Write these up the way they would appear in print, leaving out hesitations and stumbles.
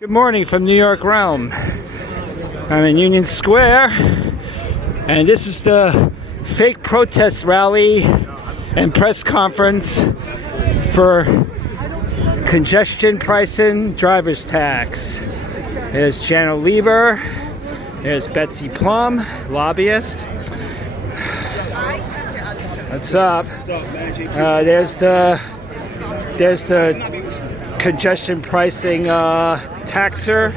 Good morning from New York Realm. I'm in Union Square, and this is the fake protest rally and press conference for congestion pricing driver's tax. There's Jano Lieber, there's Betsy Plum, lobbyist. What's up? There's the congestion pricing taxer,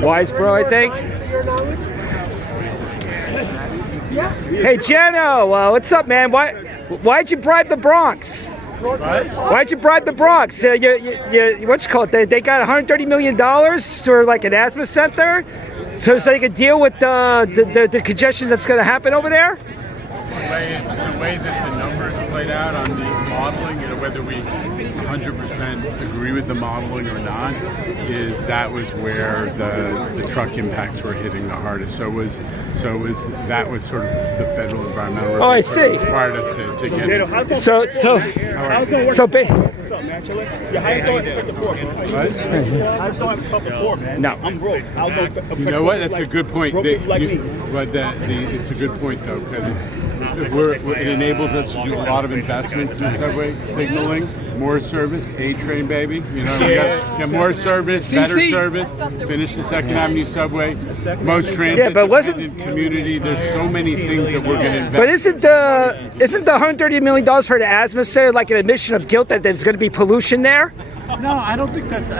Wisebro, I think. Hey Jano, what's up, man? Why'd you bribe the Bronx? Why'd you bribe the Bronx? What's it called? They got $130 million for like an asthma center, so they can deal with the congestion that's going to happen over there. The way that the numbers played out on the modeling, whether we 100% agree with the modeling or not, is that was where the truck impacts were hitting the hardest. That was sort of the federal environmental review. Oh, I see. Required us to get it. So no. I'm broke. You know what? That's a good point. It's a good point though, because it enables us to do a lot of investments in subway signaling, more service, A-train baby. You know, we got more service, better service. Finish the Second Avenue subway, most transit community. There's so many things that we're going to invest. But isn't the $130 million for the asthma center like an admission of guilt that there's going to be pollution there? No, I don't think that's the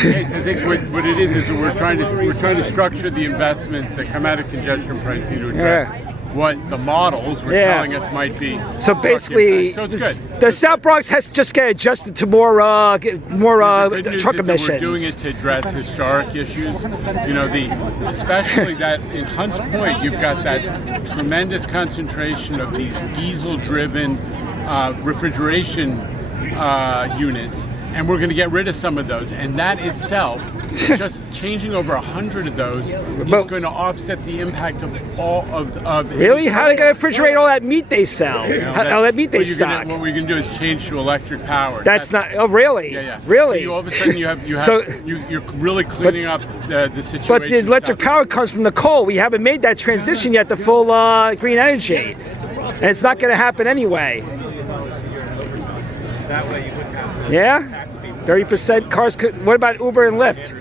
case. I think what it is we're trying to structure the investments that come out of congestion pricing to address what the models were telling us might be. So basically, so it's good. The South Bronx has to just get adjusted to more truck emissions. We're doing it to address historic issues. You know, especially that in Hunts Point, you've got that tremendous concentration of these diesel-driven refrigeration units. And we're going to get rid of some of those, and that itself, just changing over 100 of those, is going to offset the impact of all of. Really? How are they going to refrigerate all that meat they sell? All that meat they stock? What we're going to do is change to electric power. That's not. Oh, really? Yeah. Really? So all of a sudden, you're really cleaning up the situation. But the electric power comes from the coal. We haven't made that transition yet to full green energy, and it's not going to happen anyway. That way you wouldn't have to. Yeah? 30% cars what about Uber and Lyft?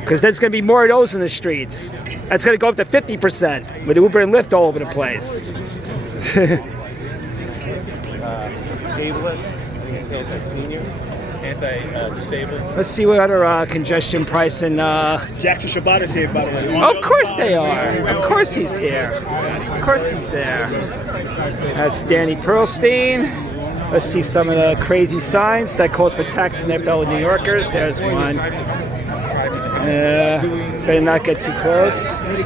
Because there's going to be more of those in the streets. That's going to go up to 50% with Uber and Lyft all over the place. Ableist, anti-senior, anti-disabled. Let's see what other congestion pricing. Jackson Shabbat is here, by the way. Of course they are. Of course he's here. Of course he's there. That's Danny Pearlstein. Let's see some of the crazy signs that calls for taxing their fellow New Yorkers. There's one. Better not get too close.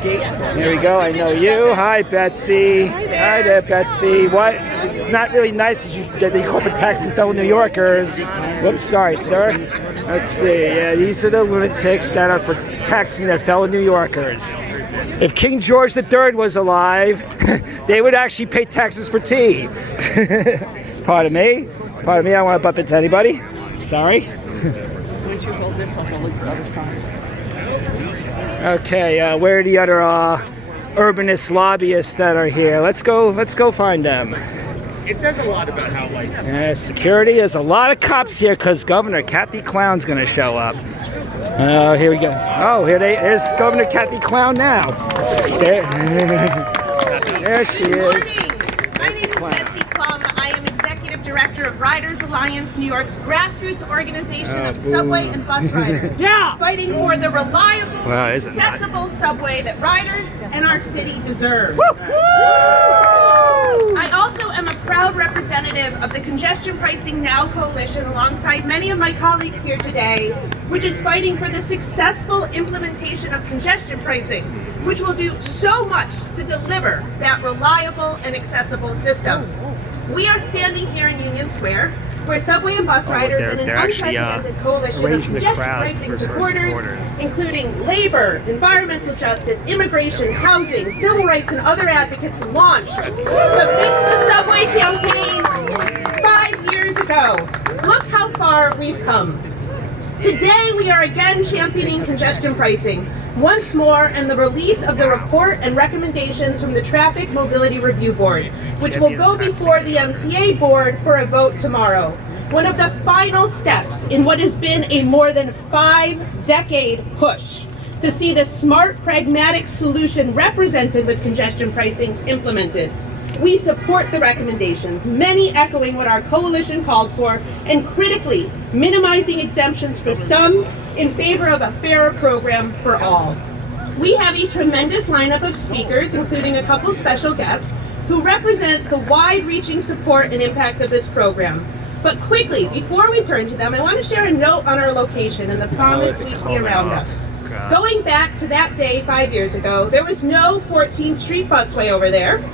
There we go. I know you. Hi, Betsy. Hi there, Betsy. What? It's not really nice that they call for taxing fellow New Yorkers. Whoops, sorry, sir. Let's see. Yeah, these are the lunatics that are for taxing their fellow New Yorkers. If King George III was alive, they would actually pay taxes for tea. Pardon me. I don't want to bump into anybody. Sorry. Wouldn't you hold this? I'll hold it to the other side. Okay, where are the other urbanist lobbyists that are here? Let's go find them. It says a lot about how, like... Security, there's a lot of cops here because Governor Kathy Clown's going to show up. Oh, here we go. Oh, there's Governor Kathy Clown now. There she is. My name is Betsy Plum. I am Executive Director of Riders Alliance, New York's grassroots organization of subway and bus riders. Fighting for the reliable, accessible subway that riders and our city deserve. I also am a proud representative of the Congestion Pricing Now Coalition alongside many of my colleagues here today, which is fighting for the successful implementation of congestion pricing, which will do so much to deliver that reliable and accessible system. We are standing here in Union Square, where subway and bus riders and an unprecedented coalition of congestion pricing supporters, including labor, environmental justice, immigration, housing, civil rights, and other advocates, launched the Fix the Subway campaign 5 years ago. Look how far we've come. Today, we are again championing congestion pricing, once more, and the release of the report and recommendations from the Traffic Mobility Review Board, which will go before the MTA board for a vote tomorrow. One of the final steps in what has been a more than 5-decade push to see the smart, pragmatic solution represented with congestion pricing implemented. We support the recommendations, many echoing what our coalition called for, and critically minimizing exemptions for some in favor of a fairer program for all. We have a tremendous lineup of speakers, including a couple special guests, who represent the wide-reaching support and impact of this program. But quickly, before we turn to them, I want to share a note on our location and the promise we see around us. Going back to that day 5 years ago, there was no 14th Street busway over there.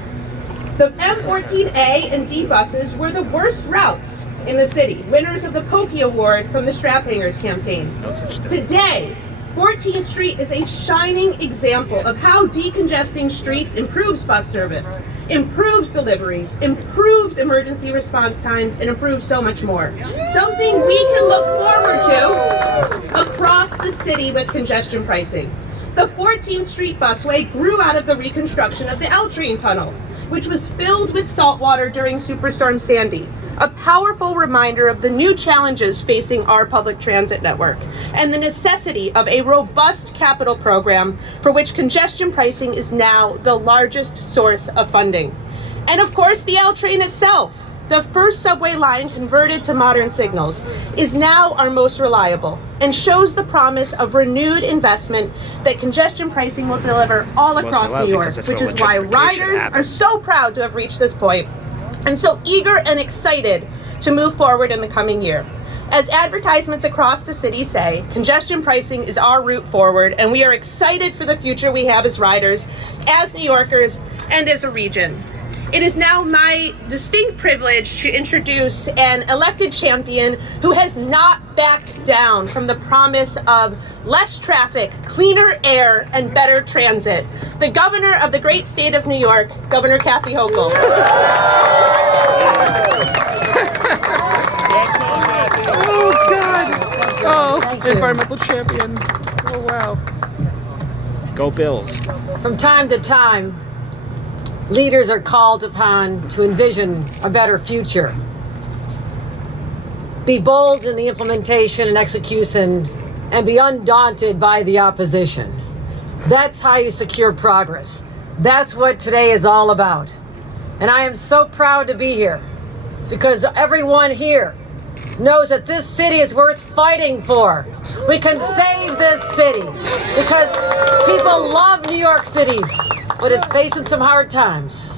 The M14A and D buses were the worst routes in the city, winners of the Pokey Award from the Strap Hangers campaign. Today, 14th Street is a shining example of how decongesting streets improves bus service, improves deliveries, improves emergency response times, and improves so much more. Something we can look forward to across the city with congestion pricing. The 14th Street busway grew out of the reconstruction of the L train tunnel, which was filled with salt water during Superstorm Sandy. A powerful reminder of the new challenges facing our public transit network and the necessity of a robust capital program for which congestion pricing is now the largest source of funding. And of course, the L train itself, the first subway line converted to modern signals, is now our most reliable and shows the promise of renewed investment that congestion pricing will deliver all across New York, which is why riders are so proud to have reached this point and so eager and excited to move forward in the coming year. As advertisements across the city say, congestion pricing is our route forward, and we are excited for the future we have as riders, as New Yorkers, and as a region. It is now my distinct privilege to introduce an elected champion who has not backed down from the promise of less traffic, cleaner air, and better transit. The governor of the great state of New York, Governor Kathy Hochul. Oh, God. Oh, environmental champion. Oh, wow. Go Bills. From time to time, leaders are called upon to envision a better future. Be bold in the implementation and execution, and be undaunted by the opposition. That's how you secure progress. That's what today is all about. And I am so proud to be here, because everyone here knows that this city is worth fighting for. We can save this city, because people love New York City, but it's facing some hard times.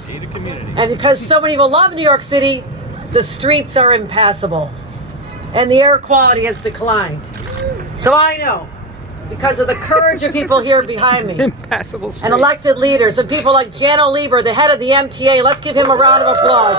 And because so many people love New York City, the streets are impassable and the air quality has declined. So I know, because of the courage of people here behind me, Impassable streets. and elected leaders, and people like Jano Lieber, the head of the MTA, let's give him a round of applause.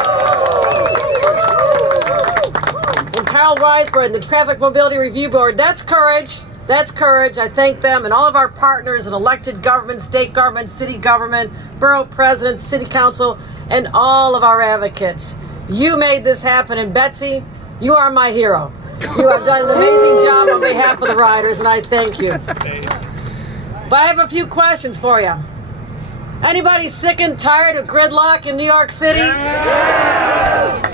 And Carl Reisberg and the Traffic Mobility Review Board, that's courage. That's courage. I thank them and all of our partners in elected government, state government, city government, borough presidents, city council, and all of our advocates. You made this happen, and Betsy, you are my hero. You have done an amazing job on behalf of the riders, and I thank you. But I have a few questions for you. Anybody sick and tired of gridlock in New York City?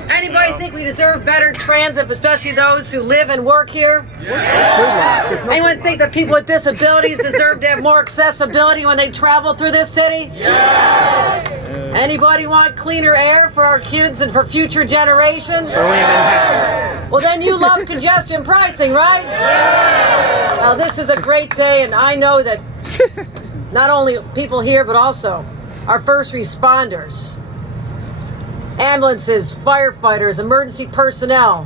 Anybody think we deserve better transit, especially those who live and work here? Anyone think that people with disabilities deserve to have more accessibility when they travel through this city? Yes! Anybody want cleaner air for our kids and for future generations? Well, then you love congestion pricing, right? Yes! Now, this is a great day, and I know that not only people here, but also our first responders, ambulances, firefighters, emergency personnel,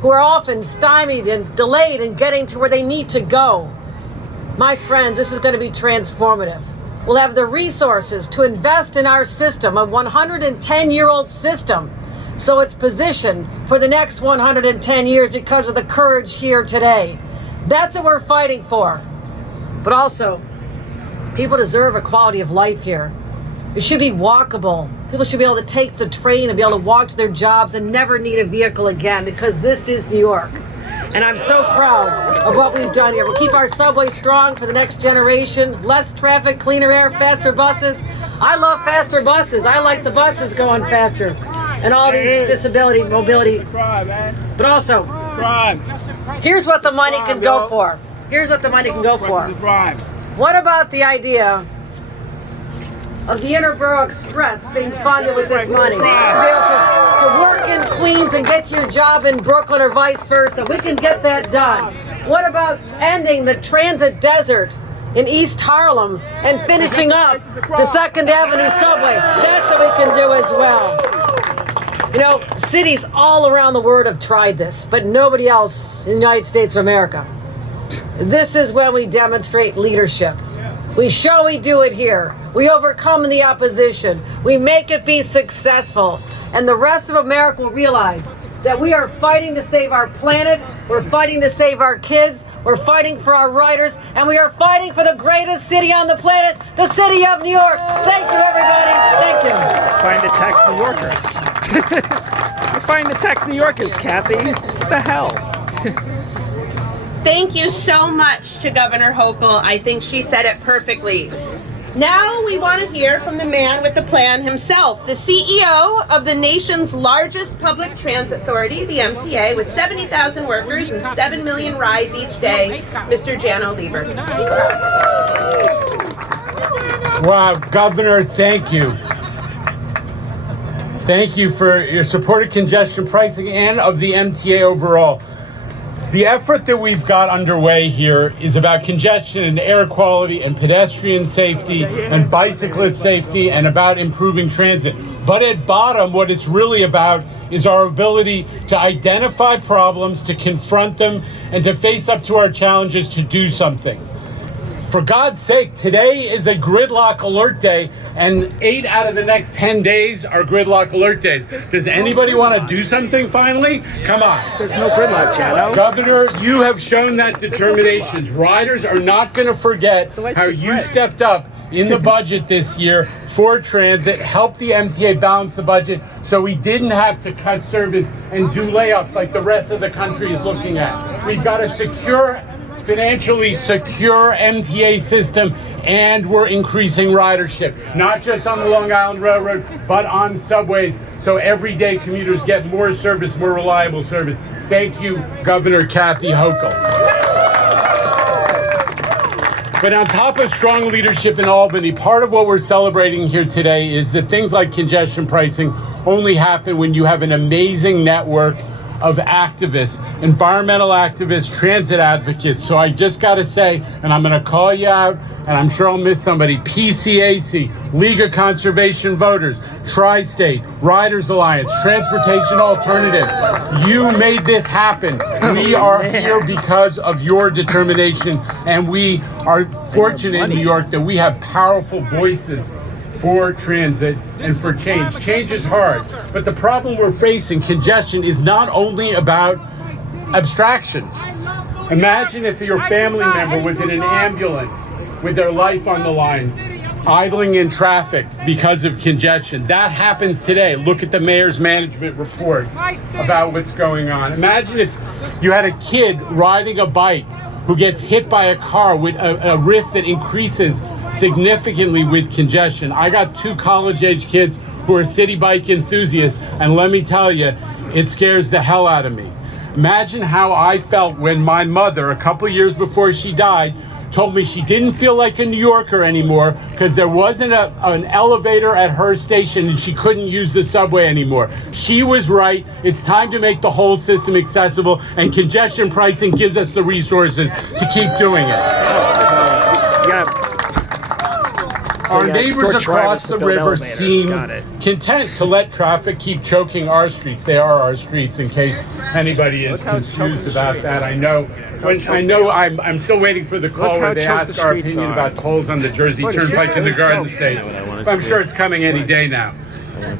who are often stymied and delayed in getting to where they need to go. My friends, this is going to be transformative. We'll have the resources to invest in our system, a 110-year-old system, so it's positioned for the next 110 years because of the courage here today. That's what we're fighting for. But also, people deserve a quality of life here. It should be walkable. People should be able to take the train and be able to walk to their jobs and never need a vehicle again, because this is New York. And I'm so proud of what we've done here. We'll keep our subway strong for the next generation. Less traffic, cleaner air, faster buses. I love faster buses. I like the buses going faster. And all these disability, mobility. But also, here's what the money can go for. Here's what the money can go for. What about the idea of the Interborough Express being funded with this money? To be able to work in Queens and get your job in Brooklyn or vice versa. We can get that done. What about ending the transit desert in East Harlem and finishing up the 2nd Avenue subway? That's what we can do as well. You know, cities all around the world have tried this, but nobody else in the United States of America. This is when we demonstrate leadership. We show we do it here. We overcome the opposition. We make it be successful. And the rest of America will realize that we are fighting to save our planet. We're fighting to save our kids. We're fighting for our riders. And we are fighting for the greatest city on the planet, the city of New York. Thank you, everybody. Thank you. Find the text New Yorkers. You find the text New Yorkers, Kathy. What the hell? Thank you so much to Governor Hochul. I think she said it perfectly. Now we want to hear from the man with the plan himself, the CEO of the nation's largest public transit authority, the MTA, with 70,000 workers and 7 million rides each day, Mr. Jano Lieber. Wow, Governor, thank you. Thank you for your support of congestion pricing and of the MTA overall. The effort that we've got underway here is about congestion and air quality and pedestrian safety and bicyclist safety and about improving transit. But at bottom, what it's really about is our ability to identify problems, to confront them, and to face up to our challenges to do something. For God's sake, today is a gridlock alert day, and 8 out of the next 10 days are gridlock alert days. Does anybody want to do something finally? Come on. There's no gridlock, Jano. Governor, you have shown that determination. Riders are not going to forget how you stepped up in the budget this year for transit, helped the MTA balance the budget so we didn't have to cut service and do layoffs like the rest of the country is looking at. We've got a financially secure MTA system, and we're increasing ridership, not just on the Long Island Railroad, but on subways, so everyday commuters get more service, more reliable service. Thank you, Governor Kathy Hochul. But on top of strong leadership in Albany, part of what we're celebrating here today is that things like congestion pricing only happen when you have an amazing network of activists, environmental activists, transit advocates. So I just got to say, and I'm going to call you out, and I'm sure I'll miss somebody, PCAC, League of Conservation Voters, Tri-State, Riders Alliance, Transportation Alternative. You made this happen. We are here because of your determination, and we are fortunate in New York that we have powerful voices for transit and for change. Change is hard, but the problem we're facing, congestion, is not only about abstractions. Imagine if your family member was in an ambulance with their life on the line, idling in traffic because of congestion. That happens today. Look at the mayor's management report about what's going on. Imagine if you had a kid riding a bike who gets hit by a car with a risk that increases significantly with congestion. I got 2 college-age kids who are city bike enthusiasts, and let me tell you, it scares the hell out of me. Imagine how I felt when my mother, a couple years before she died, told me she didn't feel like a New Yorker anymore because there wasn't an elevator at her station and she couldn't use the subway anymore. She was right. It's time to make the whole system accessible, and congestion pricing gives us the resources to keep doing it. Our neighbors across the river seem content to let traffic keep choking our streets. They are our streets, in case anybody is confused about that. I'm still waiting for the call where they ask our opinion about tolls on the Jersey Turnpike in the Garden State. I'm sure it's coming any day now.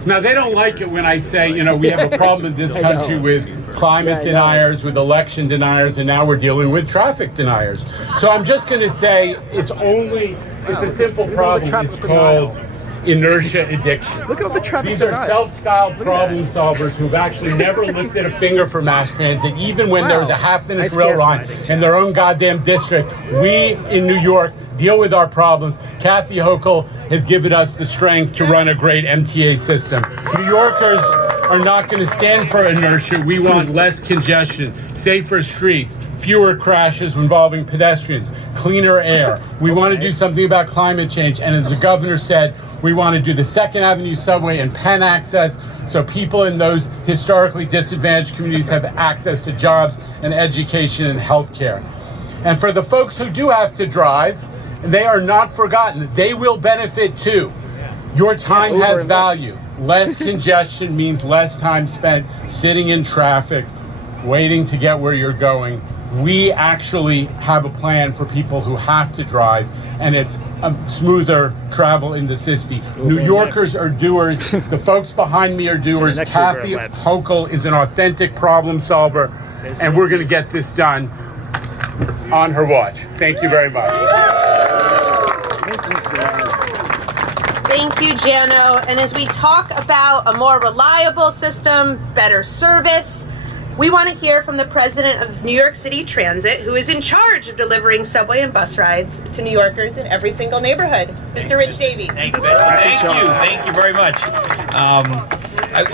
Now, they don't like it when I say, we have a problem in this country with climate deniers, with election deniers, and now we're dealing with traffic deniers. So I'm just going to say it's a simple problem. It's called inertia addiction. Look at all the traffic. These are self-styled problem solvers who've actually never lifted a finger for mass transit, even when there was a half-finished rail line in their own goddamn district. We in New York deal with our problems. Kathy Hochul has given us the strength to run a great MTA system. New Yorkers are not going to stand for inertia. We want less congestion, safer streets, fewer crashes involving pedestrians, cleaner air. We want to do something about climate change. And as the governor said, we want to do the 2nd Avenue subway and Penn access so people in those historically disadvantaged communities have access to jobs and education and health care. And for the folks who do have to drive, they are not forgotten. They will benefit too. Your time has value. Less congestion means less time spent sitting in traffic, waiting to get where you're going. We actually have a plan for people who have to drive, and it's a smoother travel in the city. New Yorkers are doers. The folks behind me are doers. Kathy Hochul is an authentic problem solver, and we're going to get this done on her watch. Thank you very much. Thank you, Jano. And as we talk about a more reliable system, better service, we want to hear from the president of New York City Transit, who is in charge of delivering subway and bus rides to New Yorkers in every single neighborhood. Mr. Rich Davey. Thank you, thank you very much.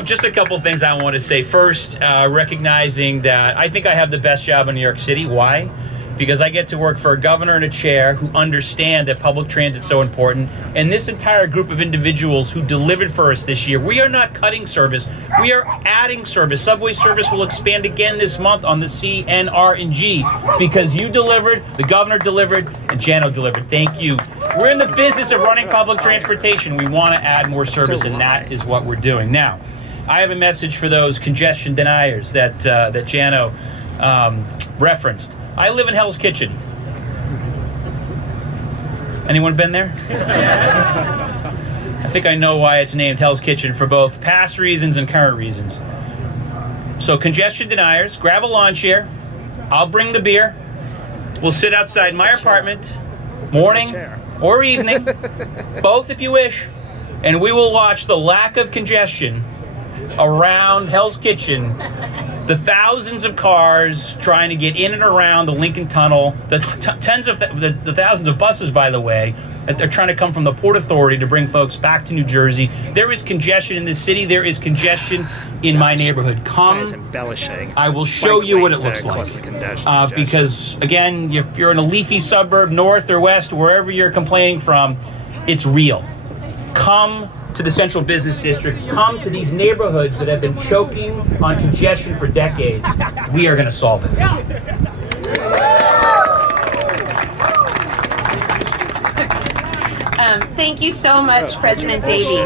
Just a couple things I want to say. First, recognizing that I think I have the best job in New York City. Why? Because I get to work for a governor and a chair who understand that public transit is so important. And this entire group of individuals who delivered for us this year, we are not cutting service, we are adding service. Subway service will expand again this month on the C, N, R, and G because you delivered, the governor delivered, and Jano delivered. Thank you. We're in the business of running public transportation. We want to add more service, and that is what we're doing. Now, I have a message for those congestion deniers that Jano referenced. I live in Hell's Kitchen. Anyone been there? I think I know why it's named Hell's Kitchen for both past reasons and current reasons. So congestion deniers, grab a lawn chair. I'll bring the beer. We'll sit outside my apartment, morning or evening, both if you wish, and we will watch the lack of congestion around Hell's Kitchen, the thousands of cars trying to get in and around the Lincoln Tunnel, the thousands of buses, by the way, that they're trying to come from the Port Authority to bring folks back to New Jersey. There is congestion in this city. There is congestion in my neighborhood. Come, I will show you what it looks like. Because, again, if you're in a leafy suburb, north or west, wherever you're complaining from, it's real. Come to the Central Business District, come to these neighborhoods that have been choking on congestion for decades. We are going to solve it. Thank you so much, President Davey.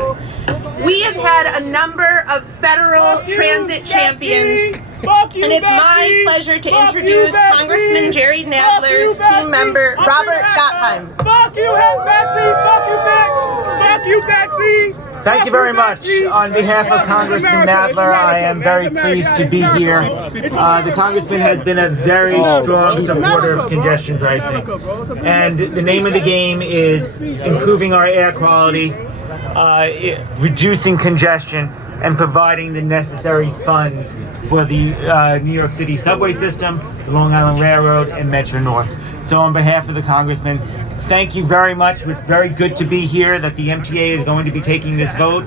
We have had a number of federal transit champions, and it's my pleasure to introduce Congressman Jerry Nadler's team member, Robert Gottheim. Fuck you, Betsy! Fuck you, bitch! Fuck you, Betsy! Thank you very much. On behalf of Congressman Nadler, I am very pleased to be here. The Congressman has been a very strong supporter of congestion pricing. And the name of the game is improving our air quality, reducing congestion, and providing the necessary funds for the New York City subway system, the Long Island Railroad, and Metro North. So on behalf of the Congressman, thank you very much. It's very good to be here that the MTA is going to be taking this vote.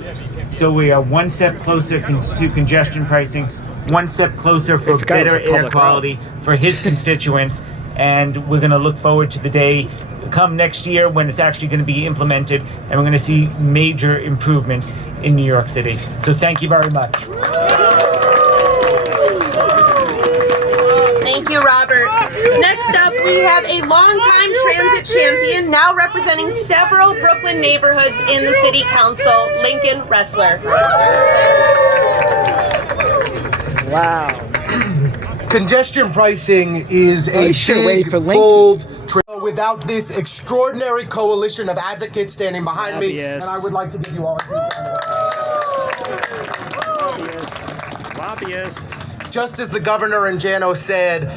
So we are one step closer to congestion pricing, one step closer for better air quality for his constituents. And we're going to look forward to the day come next year when it's actually going to be implemented and we're going to see major improvements in New York City. So thank you very much. Thank you, Robert. Next up, we have a longtime transit champion, now representing several Brooklyn neighborhoods in the City Council, Lincoln Ressler. Wow. Congestion pricing is a big, bold trail. Without this extraordinary coalition of advocates standing behind me, and I would like to give you all a Lobbyists. just as the governor and Jano said,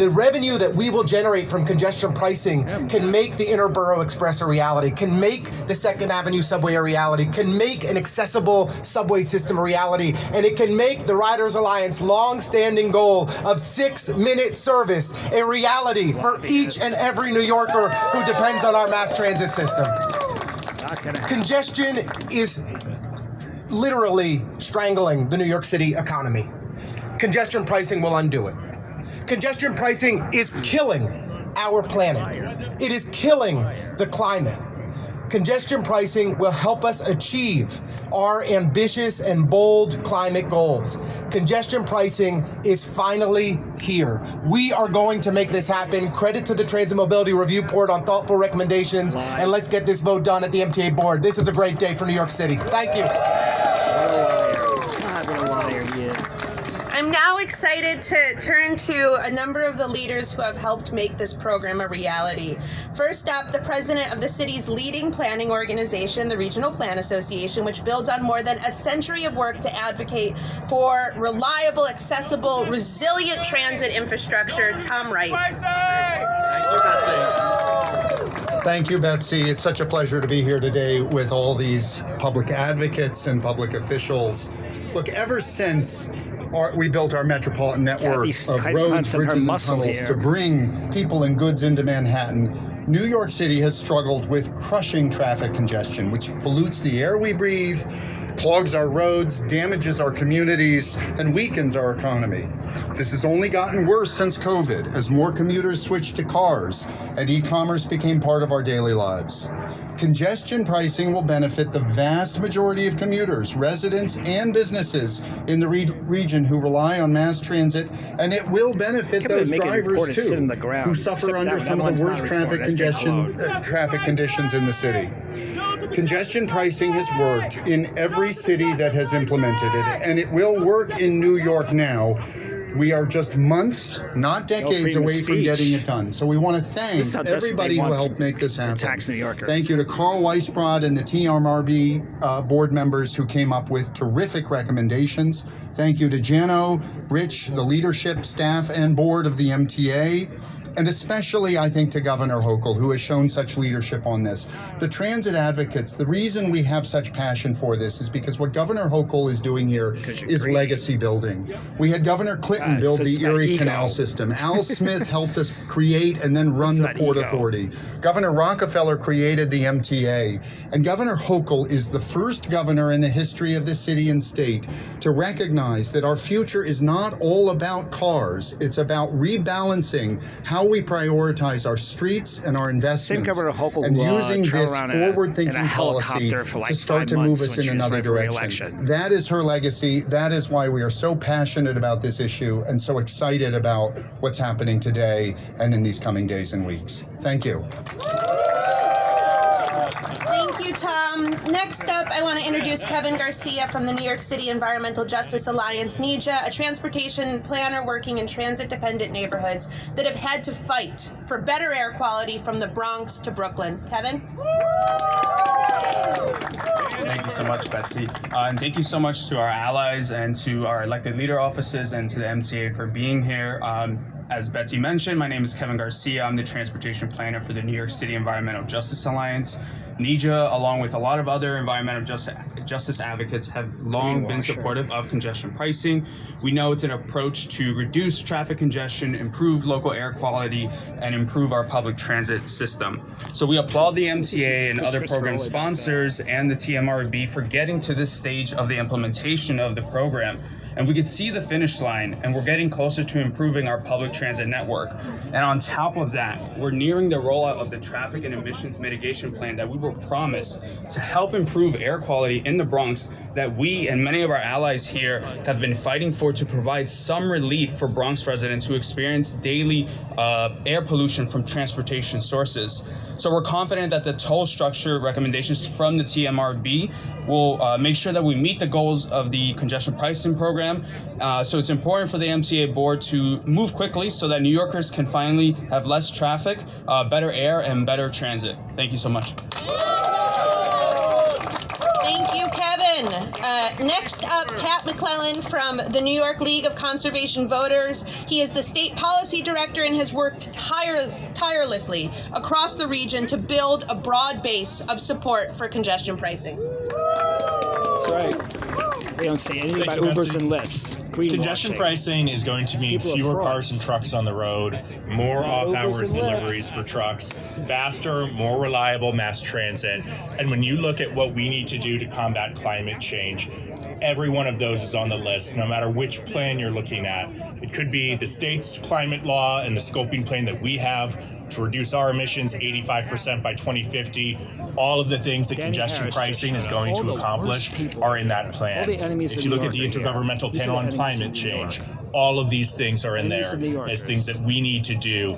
the revenue that we will generate from congestion pricing can make the Interborough Express a reality, can make the 2nd Avenue subway a reality, can make an accessible subway system a reality, and it can make the Riders Alliance long-standing goal of 6-minute service a reality for each and every New Yorker who depends on our mass transit system. Congestion is literally strangling the New York City economy. Congestion pricing will undo it. Congestion pricing is killing our planet. It is killing the climate. Congestion pricing will help us achieve our ambitious and bold climate goals. Congestion pricing is finally here. We are going to make this happen. Credit to the Transit Mobility Review Board on thoughtful recommendations, and let's get this vote done at the MTA board. This is a great day for New York City. Thank you. I'm now excited to turn to a number of the leaders who have helped make this program a reality. First up, the president of the city's leading planning organization, the Regional Plan Association, which builds on more than a century of work to advocate for reliable, accessible, resilient transit infrastructure. Tom Wright. Thank you, Betsy. It's such a pleasure to be here today with all these public advocates and public officials. Look, ever since we built our metropolitan network of roads, bridges, and tunnels to bring people and goods into Manhattan, New York City has struggled with crushing traffic congestion, which pollutes the air we breathe, clogs our roads, damages our communities, and weakens our economy. This has only gotten worse since COVID, as more commuters switched to cars and e-commerce became part of our daily lives. Congestion pricing will benefit the vast majority of commuters, residents, and businesses in the region who rely on mass transit, and it will benefit those drivers too, who suffer under some of the worst traffic conditions in the city. Congestion pricing has worked in every city that has implemented it, and it will work in New York now. We are just months, not decades, away from getting it done. So we want to thank everybody who helped make this happen. Thank you to Carl Weisbrod and the TMRB board members who came up with terrific recommendations. Thank you to Jano, Rich, the leadership, staff, and board of the MTA. And especially, I think, to Governor Hochul, who has shown such leadership on this. The transit advocates, the reason we have such passion for this is because what Governor Hochul is doing here is legacy building. We had Governor Clinton build the Erie Canal system. Al Smith helped us create and then run the Port Authority. Governor Rockefeller created the MTA. And Governor Hochul is the first governor in the history of this city and state to recognize that our future is not all about cars. It's about rebalancing how we prioritize our streets and our investments, and using this forward-thinking policy to start to move us in another direction. That is her legacy. That is why we are so passionate about this issue and so excited about what's happening today and in these coming days and weeks. Thank you. Thank you, Tom. Next up, I want to introduce Kevin Garcia from the New York City Environmental Justice Alliance, NEJA, a transportation planner working in transit-dependent neighborhoods that have had to fight for better air quality from the Bronx to Brooklyn. Kevin? Thank you so much, Betsy. And thank you so much to our allies and to our elected leader offices and to the MTA for being here. As Betsy mentioned, my name is Kevin Garcia. I'm the transportation planner for the New York City Environmental Justice Alliance. NEJA, along with a lot of other environmental justice advocates, have long been supportive of congestion pricing. We know it's an approach to reduce traffic congestion, improve local air quality, and improve our public transit system. So we applaud the MTA and other program sponsors and the TMRB for getting to this stage of the implementation of the program. And we can see the finish line, and we're getting closer to improving our public transit network. And on top of that, we're nearing the rollout of the traffic and emissions mitigation plan that we were promised to help improve air quality in the Bronx, that we and many of our allies here have been fighting for, to provide some relief for Bronx residents who experience daily air pollution from transportation sources. So we're confident that the toll structure recommendations from the TMRB will make sure that we meet the goals of the congestion pricing program. So it's important for the MTA board to move quickly so that New Yorkers can finally have less traffic, better air, and better transit. Thank you so much. Thank you, Kevin. again. Next up, Pat McClellan from the New York League of Conservation Voters. He is the state policy director and has worked tirelessly across the region to build a broad base of support for congestion pricing. That's right. They don't say anything about Ubers and Lyfts. Congestion pricing is going to mean fewer cars and trucks on the road, more off-hours deliveries for trucks, faster, more reliable mass transit. And when you look at what we need to do to combat climate change, every one of those is on the list, no matter which plan you're looking at. It could be the state's climate law and the scoping plan that we have to reduce our emissions 85% by 2050. All of the things that congestion pricing is going to accomplish are in that plan. If you look at the Intergovernmental Panel on Climate Change, all of these things are in there as things that we need to do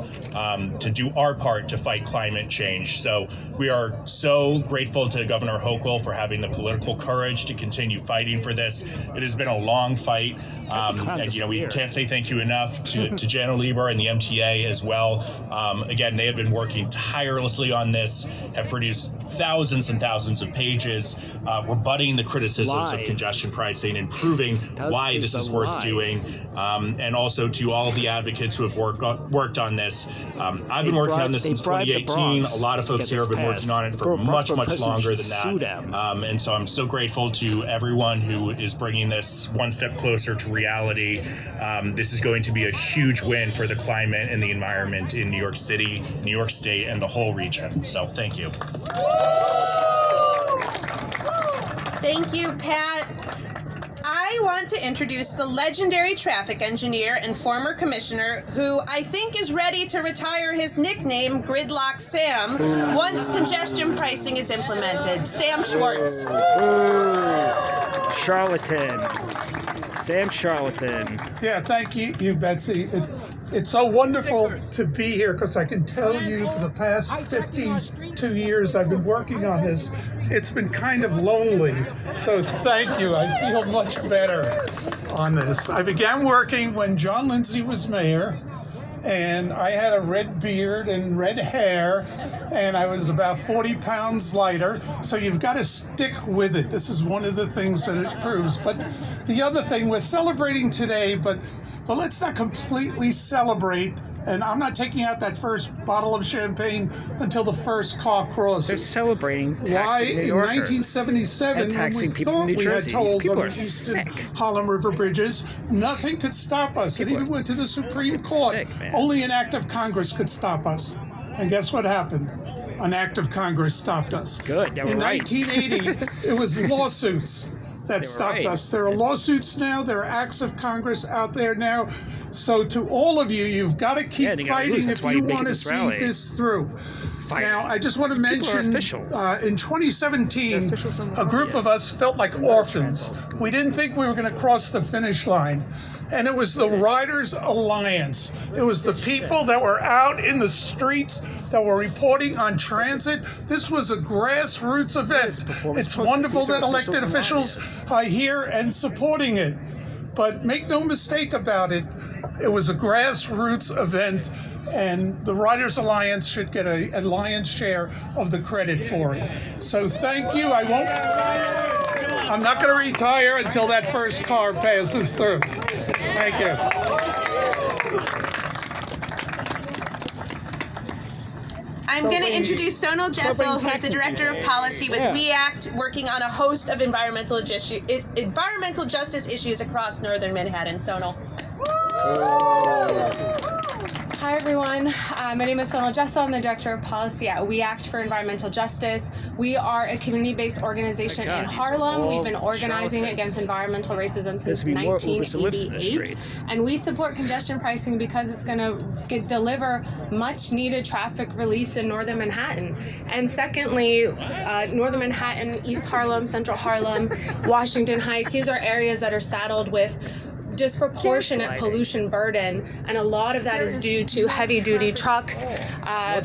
our part to fight climate change. So we are so grateful to Governor Hochul for having the political courage to continue fighting for this. It has been a long fight, and we can't say thank you enough to Jana Lieber and the MTA as well. Again, they have been working tirelessly on this, have produced thousands and thousands of pages, rebutting the criticisms of congestion pricing and proving why this is worth doing. And also to all of the advocates who have worked on this. I've been working on this since 2018. A lot of folks here have been working on it for much longer than that. And so I'm so grateful to everyone who is bringing this one step closer to reality. This is going to be a huge win for the climate and the environment in New York City, New York State, and the whole region. So thank you. Thank you, Pat. I want to introduce the legendary traffic engineer and former commissioner who I think is ready to retire his nickname, Gridlock Sam, once congestion pricing is implemented. Sam Schwartz. Charlatan. Sam Charlatan. Yeah, thank you, Betsy. It's so wonderful to be here because I can tell you for the past 52 years I've been working on this. It's been kind of lonely, so thank you. I feel much better on this. I began working when John Lindsay was mayor, and I had a red beard and red hair, and I was about 40 pounds lighter, so you've got to stick with it. This is one of the things that it proves. But the other thing, we're celebrating today, but let's not completely celebrate. And I'm not taking out that first bottle of champagne until the first car crosses. They're celebrating taxing Why, New in Yorkers 1977, and when taxing we people thought from New we had Jersey. tolls People on the are Eastern sick. Harlem River bridges, nothing could stop us. It even went to the Supreme Court. Only an act of Congress could stop us. And guess what happened? An act of Congress stopped us. Good, they were in right. 1980, it was lawsuits that stopped us. There are lawsuits now. There are acts of Congress out there now. So to all of you, you've got to keep fighting if you want to see this through. Now, I just want to mention, in 2017, a group of us felt like orphans. We didn't think we were going to cross the finish line. And it was the Riders Alliance. It was the people that were out in the streets that were reporting on transit. This was a grassroots event. It's wonderful that elected officials are here and supporting it. But make no mistake about it, it was a grassroots event, and the Riders Alliance should get a lion's share of the credit for it. So thank you. I'm not going to retire until that first car passes through. Thank you. I'm going to introduce Sonal Jessel, who is the Director of Policy with WeAct, working on a host of environmental justice issues across northern Manhattan. Sonal. Hi everyone, my name is Sonal Jessel. I'm the Director of Policy at WeAct for Environmental Justice. We are a community-based organization in Harlem. We've been organizing against environmental racism since 1988. And we support congestion pricing because it's going to deliver much-needed traffic release in northern Manhattan. And secondly, northern Manhattan, East Harlem, Central Harlem, Washington Heights, these are areas that are saddled with disproportionate pollution burden, and a lot of that is due to heavy-duty trucks,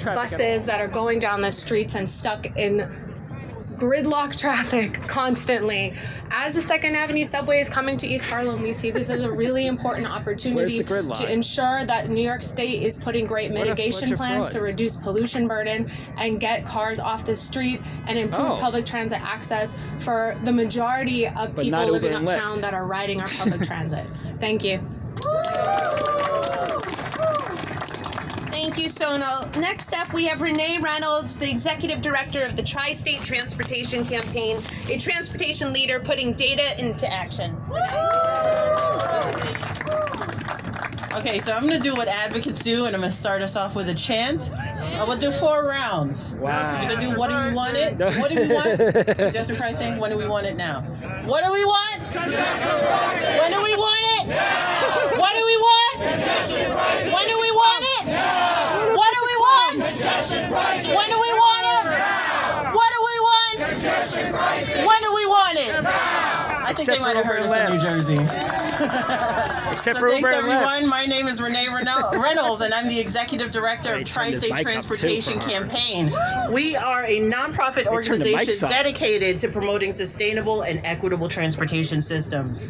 buses that are going down the streets and stuck in gridlock traffic constantly. As the 2nd Avenue subway is coming to East Harlem, we see this as a really important opportunity to ensure that New York State is putting great mitigation plans to reduce pollution burden and get cars off the street and improve public transit access for the majority of people living uptown that are riding our public transit. Thank you. Thank you, Sonal. Next up, we have Renee Reynolds, the Executive Director of the Tri-State Transportation Campaign, a transportation leader putting data into action. Okay, so I'm going to do what advocates do, and I'm going to start us off with a chant. We'll do 4 rounds. Wow. We're going to do what do we want it? What do we want? Congestion pricing, when do we want it now? What do we want? When do we want it? What do we want? When do we want it? What do we want? When do we want it? What do we want? When do we want it? I think they might have heard us in New Jersey. Except so for thanks Uber everyone. My name is Renee Reynolds, and I'm the Executive Director of Tri-State Transportation Campaign. We are a nonprofit organization dedicated to promoting sustainable and equitable transportation systems.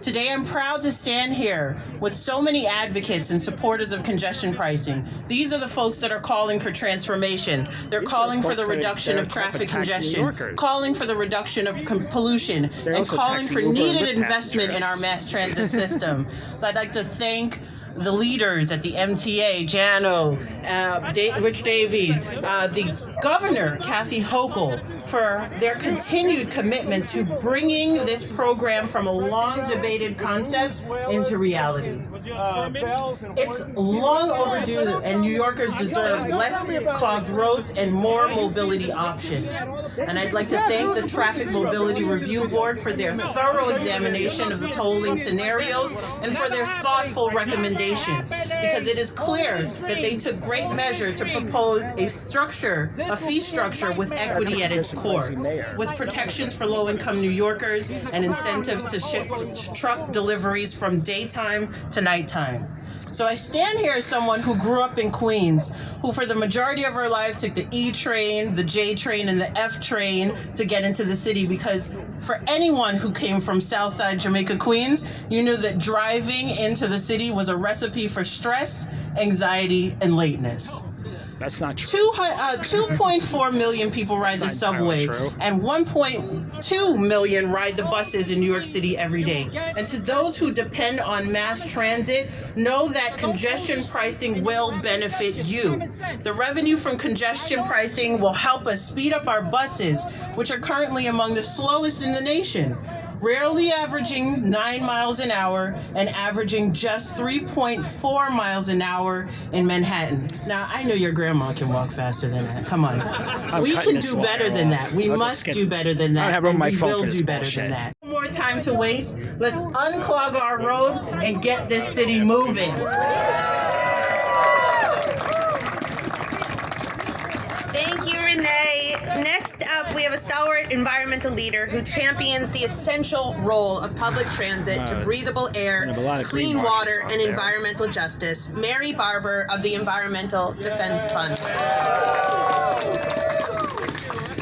Today, I'm proud to stand here with so many advocates and supporters of congestion pricing. These are the folks that are calling for transformation. They're calling for the reduction of traffic congestion, calling for the reduction of pollution, and calling for needed investment in our mass transit system. So I'd like to thank the leaders at the MTA, Jano, Rich Davey, the governor, Kathy Hochul, for their continued commitment to bringing this program from a long debated concept into reality. It's long overdue, and New Yorkers deserve less clogged roads and more mobility options. And I'd like to thank the Traffic Mobility Review Board for their thorough examination of the tolling scenarios and for their thoughtful recommendations, because it is clear that they took great measure to propose a fee structure with equity at its core, with protections for low-income New Yorkers and incentives to shift truck deliveries from daytime to nighttime. So I stand here as someone who grew up in Queens, who for the majority of her life took the E train, the J train, and the F train to get into the city, because for anyone who came from Southside Jamaica, Queens, you knew that driving into the city was a recipe for stress, anxiety, and lateness. That's not true. 2.4 million people ride the subway, and 1.2 million ride the buses in New York City every day. And to those who depend on mass transit, know that congestion pricing will benefit you. The revenue from congestion pricing will help us speed up our buses, which are currently among the slowest in the nation, rarely averaging 9 miles an hour and averaging just 3.4 miles an hour in Manhattan. Now, I know your grandma can walk faster than that. Come on. We can do better than that. We must do better than that. And we will do better than that. No more time to waste. Let's unclog our roads and get this city moving. Thank you, Renee. Next up, we have a stalwart environmental leader who champions the essential role of public transit to breathable air, clean water, and environmental justice. Mary Barber of the Environmental Defense Fund.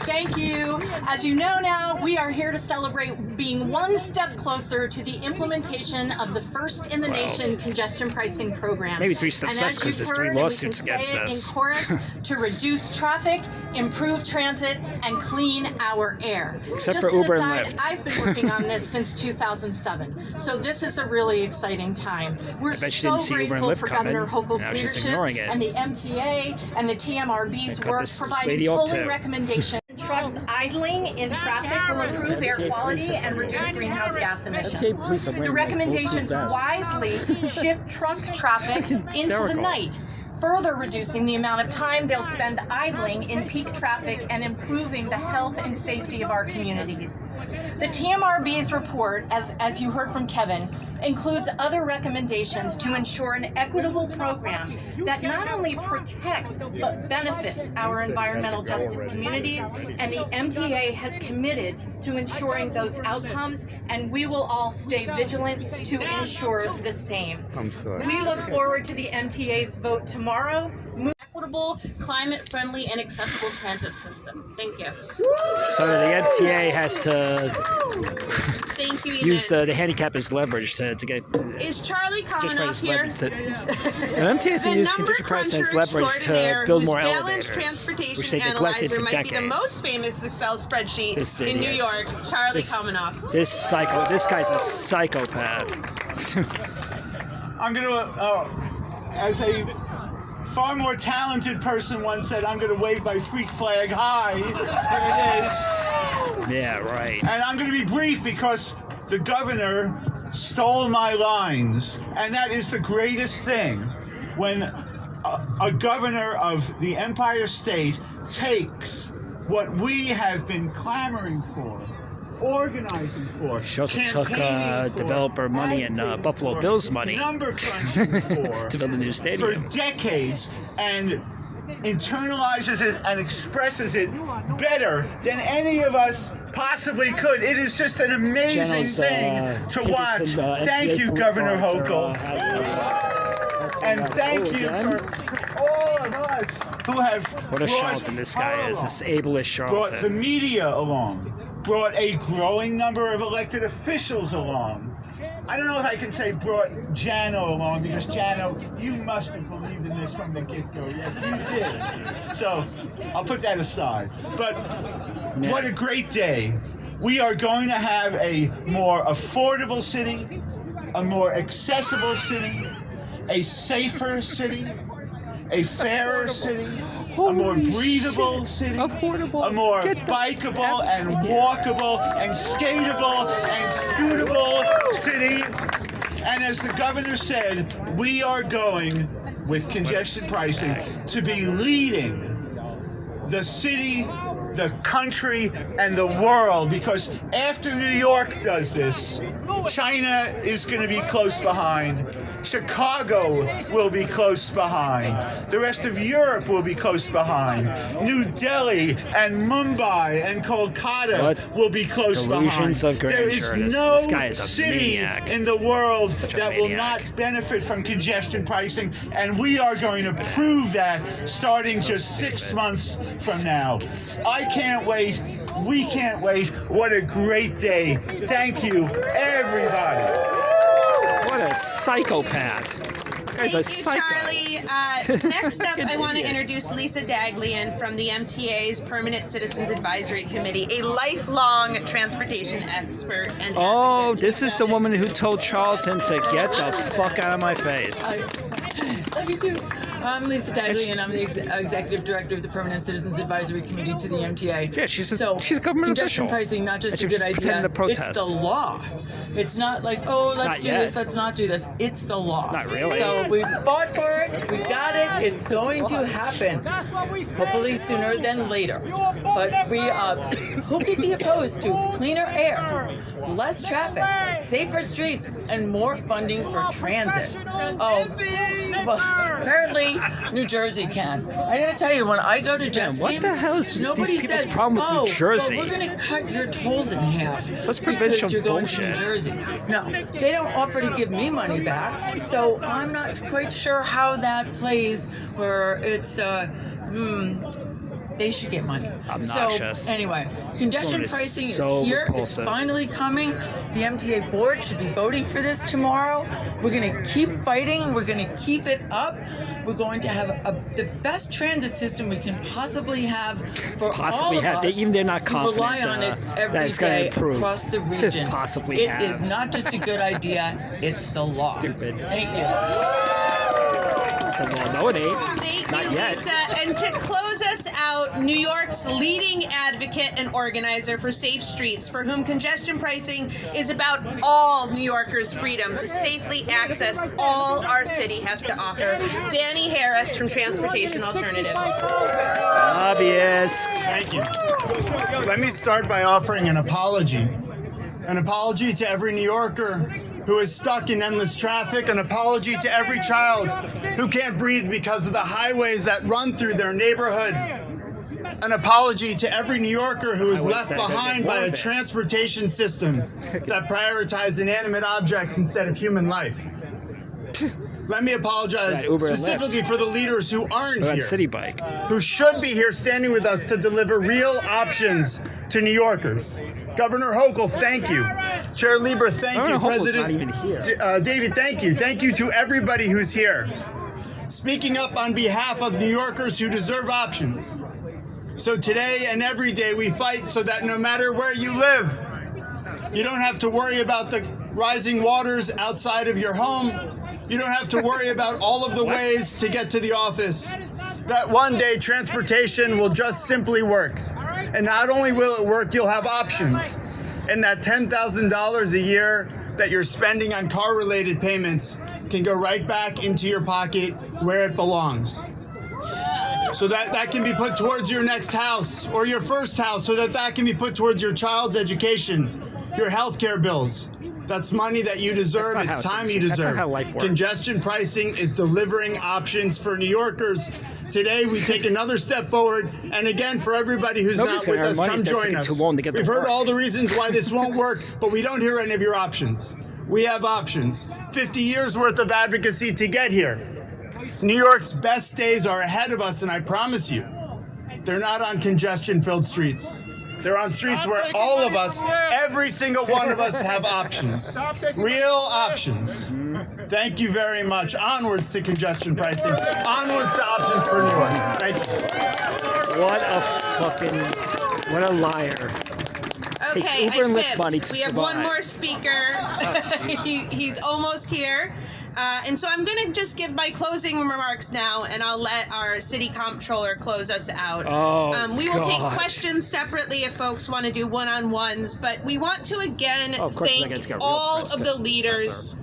Thank you. As you know now, we are here to celebrate being one step closer to the implementation of the first in the nation congestion pricing program. Maybe 3 steps less because there's 3 lawsuits against us. In chorus, to reduce traffic, improve transit, and clean our air. Except Just for Uber and aside, Lyft. I've been working on this since 2007, so this is a really exciting time. We're so grateful for Governor Hochul's leadership and the MTA and the TMRB's work providing tolling recommendations. Trucks idling in traffic will improve air quality and reduce greenhouse gas emissions. The recommendations wisely shift truck traffic into the night, further reducing the amount of time they'll spend idling in peak traffic and improving the health and safety of our communities. The TMRB's report, as you heard from Kevin, includes other recommendations to ensure an equitable program that not only protects but benefits our environmental justice communities, and the MTA has committed to ensuring those outcomes, and we will all stay vigilant to ensure the same. We look forward to the MTA's vote tomorrow. affordable, climate-friendly, and accessible transit system. Thank you. So the MTA has to Thank you, use the handicap as leverage to get. Is Charlie coming up here? The MTA has to use congestion pricing as leverage to build more elevators, transportation which they neglected analyzer for might decades. be the most famous Excel spreadsheet This in New idiot. York. Charlie coming off. This guy's a psychopath. I'm gonna, as a far more talented person once said, I'm gonna wave my freak flag high. Here it is. Yeah, right. And I'm gonna be brief because the governor stole my lines, and that is the greatest thing when a governor of the Empire State takes what we have been clamoring for, organizing for, She also took campaigning for, developer money and Buffalo Bills money number crunching for, to build a new stadium. for decades, and internalizes it and expresses it better than any of us possibly could. It is just an amazing Channels, thing to watch. MTA Thank you, Governor Hochul. And thank you for all of us who have What a charlatan this guy is, this ableist brought the charlatan. media along, brought a growing number of elected officials along. I don't know if I can say brought Jano along, because Jano, you must have believed in this from the get-go. Yes, you did. So I'll put that aside. But what a great day. We are going to have a more affordable city, a more accessible city, a safer city, a fairer city, a more breathable city, a more bikeable and walkable and skatable and scootable city. And as the governor said, we are going, with congestion pricing, to be leading the city, the country, and the world, because after New York does this, China is going to be close behind. Chicago will be close behind. The rest of Europe will be close behind. New Delhi and Mumbai and Kolkata will be close behind. Delusions of There is grandeur. no This guy is a city maniac. in the world Such a that will maniac. not benefit from congestion pricing, and we are going to prove that starting just 6 months from now. I can't wait. We can't wait. What a great day. Thank you, everybody. What a psychopath. This guy's a psycho. Charlie. Next up, I want to introduce Lisa Daglian from the MTA's Permanent Citizens Advisory Committee, a lifelong transportation expert. And Oh, this is the woman who told Charlton to get the fuck out of my face. Love you too. I'm Lisa Dagley, and I'm the Executive Director of the Permanent Citizens Advisory Committee to the MTA. Yeah, she's a government congestion official. pricing, not just And a she good was pretending idea, to protest. it's the law. It's not like, oh, let's Not do yet. this, let's not do this. It's the law. Not really. So we fought for it, we got it, it's going to happen. Hopefully sooner than later. But we, who could be opposed to cleaner air, less traffic, safer streets, and more funding for transit? Oh, well, apparently New Jersey can. I gotta tell you, when I go to Jets what games, the hell is nobody these people's says, problem with New oh, Jersey? Well, we're gonna cut your tolls in half Such because provincial you're going to bullshit. New Jersey. No, they don't offer to give me money back, so I'm not quite sure how that plays where it's, they should get money. Obnoxious. So anyway, congestion This woman is pricing so is here. repulsive. It's finally coming. The MTA board should be voting for this tomorrow. We're going to keep fighting. We're going to keep it up. We're going to have the best transit system we can possibly have for all of us. They're not who rely confident on it that every it's gonna day improve. across the region. Possibly It have. is not just a good idea. It's the law. Stupid. Thank you. So, well, no, it ain't. Thank Not you, yet. Lisa. And to close us out, New York's leading advocate and organizer for safe streets, for whom congestion pricing is about all New Yorkers' freedom to safely access all our city has to offer, Danny Harris from Transportation Alternatives. Obvious. Thank you. Let me start by offering an apology. An apology to every New Yorker who is stuck in endless traffic, an apology to every child who can't breathe because of the highways that run through their neighborhood, an apology to every New Yorker who is left behind by a transportation system that prioritizes inanimate objects instead of human life. Let me apologize Uber and specifically Lyft. for the leaders who aren't Or here, City Bike. who should be here standing with us to deliver real options to New Yorkers. Governor Hochul, thank you. Chair Lieber, thank you. Governor Hochul's President not even here. David, thank you. Thank you to everybody who's here. Speaking up on behalf of New Yorkers who deserve options. So today and every day we fight so that no matter where you live, you don't have to worry about the rising waters outside of your home. You don't have to worry about all of the ways to get to the office. That one day transportation will just simply work. And not only will it work, you'll have options. And that $10,000 a year that you're spending on car-related payments can go right back into your pocket where it belongs. So that can be put towards your next house or your first house, so that can be put towards your child's education, your health care bills. That's money that you deserve. It's time you deserve. Congestion pricing is delivering options for New Yorkers. Today, we take another step forward. And again, for everybody who's not with us, come join us. We've heard all the reasons why this won't work, but we don't hear any of your options. We have options. 50 years worth of advocacy to get here. New York's best days are ahead of us, and I promise you, they're not on congestion-filled streets. They're on streets where all of us, every single one of us, have options. Real options. Thank you very much. Onwards to congestion pricing. Onwards to options for New York. Thank you. What a liar. Okay, Takes Uber and I Lyft money to fibbed. We have survive. one more speaker. He's almost here. And so I'm going to just give my closing remarks now, and I'll let our city comptroller close us out. We will take questions separately if folks want to do one-on-ones, but we want to again thank all of the leaders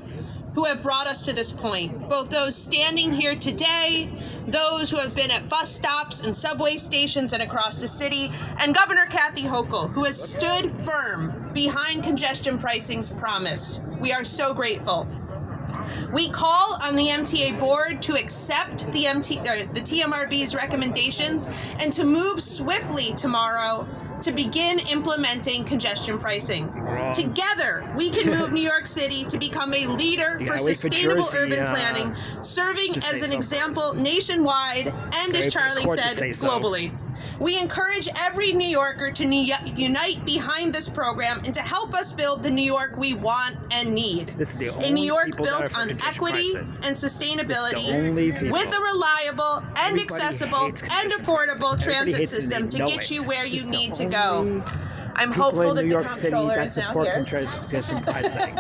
who have brought us to this point, both those standing here today, those who have been at bus stops and subway stations and across the city, and Governor Kathy Hochul, who has stood firm behind congestion pricing's promise. We are so grateful. We call on the MTA board to accept the TMRB's recommendations and to move swiftly tomorrow to begin implementing congestion pricing. Together, we can move New York City to become a leader for sustainable urban planning, serving as an example nationwide and, as Charlie said, globally. We encourage every New Yorker to unite behind this program and to help us build the New York we want and need. A New York built on equity and sustainability, with a reliable and accessible and affordable transit system to get you where you need to go. I'm hopeful that the comptroller is now here. Congestion pricing.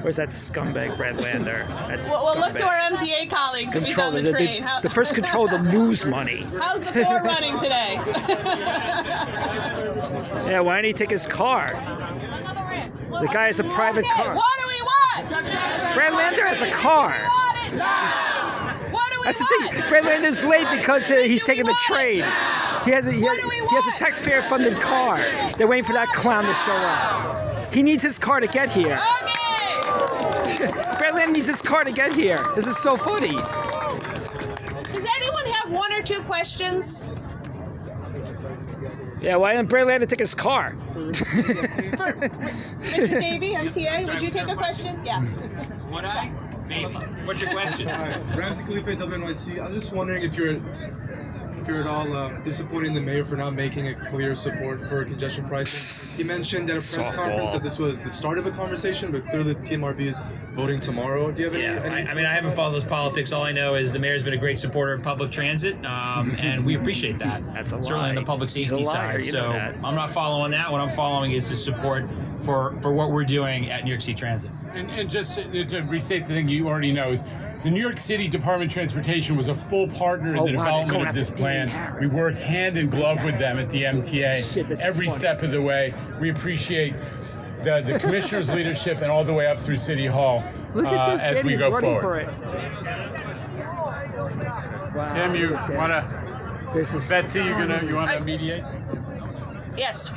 Where's that scumbag Brad Lander? We'll look to our MTA colleagues if he's on the train. The first control to lose money. How's the floor running today? Yeah, why didn't he take his car? The guy has a private car. What do we want? Brad Lander has a car. What do we That's the thing. Brad Lander's late because he's taking the train. He has a taxpayer-funded car. They're waiting for that clown to show up. He needs his car to get here. Brad Lander needs his car to get here. This is so funny. Does anyone have one or two questions? Yeah, why didn't Brad Lander take his car? Richard Davey, MTA, would you take a question? Yeah. Would I? Maybe. What's your question? Ramsey Khalifa, WNYC. I'm just wondering if you're at all disappointing the mayor for not making a clear support for congestion pricing. He mentioned at a press conference that this was the start of a conversation, but clearly the TMRB is voting tomorrow. Do you have any? I mean, I haven't followed those politics. All I know is the mayor's been a great supporter of public transit, and we appreciate that. That's certainly on the public safety side. So I'm not following that. What I'm following is the support for what we're doing at New York City Transit. And just to restate the thing you already know is, the New York City Department of Transportation was a full partner in the development of this plan. We worked hand in glove with them at the MTA every step of the way. We appreciate the commissioner's leadership and all the way up through City Hall as we go forward. Tim, you want to? Betsy, you want to mediate? Yes.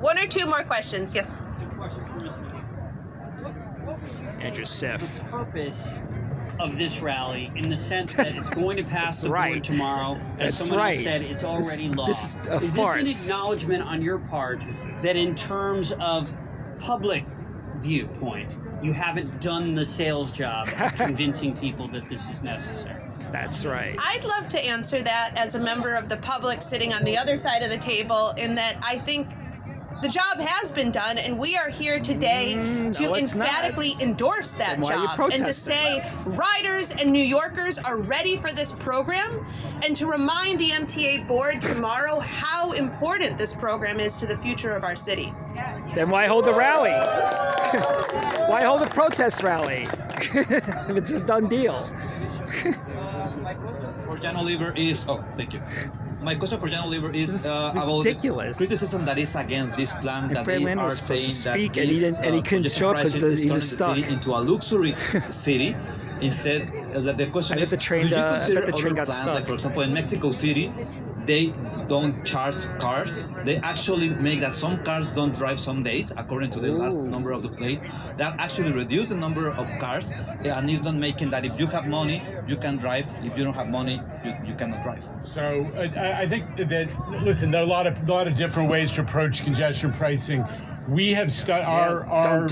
One or two more questions. Yes. Andrew Sif. Purpose of this rally, in the sense that it's going to pass the board tomorrow. As someone else said, it's already law. This is a farce. This an acknowledgement on your part that in terms of public viewpoint, you haven't done the sales job of convincing people that this is necessary. That's right. I'd love to answer that as a member of the public sitting on the other side of the table, in that I think the job has been done, and we are here today to emphatically endorse that job and to say riders and New Yorkers are ready for this program, and to remind the MTA board tomorrow how important this program is to the future of our city. Then why hold the rally? Why hold a protest rally if it's a done deal? For Jan Oliver is, thank you. My question for Jan Oliver is about criticism that is against this plan that they are saying that he couldn't show up because he was stuck into a luxury city. Instead, the question is, do you consider other plans, like for example in Mexico City, they don't charge cars. They actually make that some cars don't drive some days, according to the last number of the plate. That actually reduce the number of cars, and it's not making that if you have money, you can drive. If you don't have money, you cannot drive. So I think that, listen, there are a lot of different ways to approach congestion pricing. We have our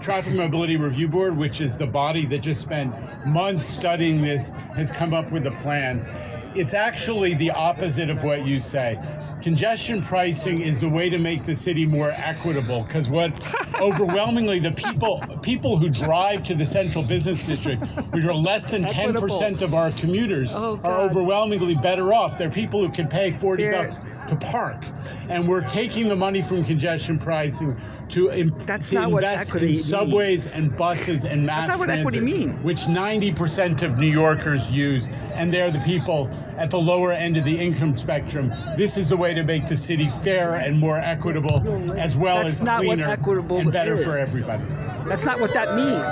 Traffic Mobility Review Board, which is the body that just spent months studying this, has come up with a plan. It's actually the opposite of what you say. Congestion pricing is the way to make the city more equitable, because what overwhelmingly the people who drive to the central business district, which are less than 10% of our commuters, are overwhelmingly better off. They're people who can pay $40 to park. And we're taking the money from congestion pricing to invest in subways and buses and mass transit, which 90% of New Yorkers use, and they're the people at the lower end of the income spectrum. This is the way to make the city fair and more equitable, as well as cleaner and better for everybody. That's not what that means.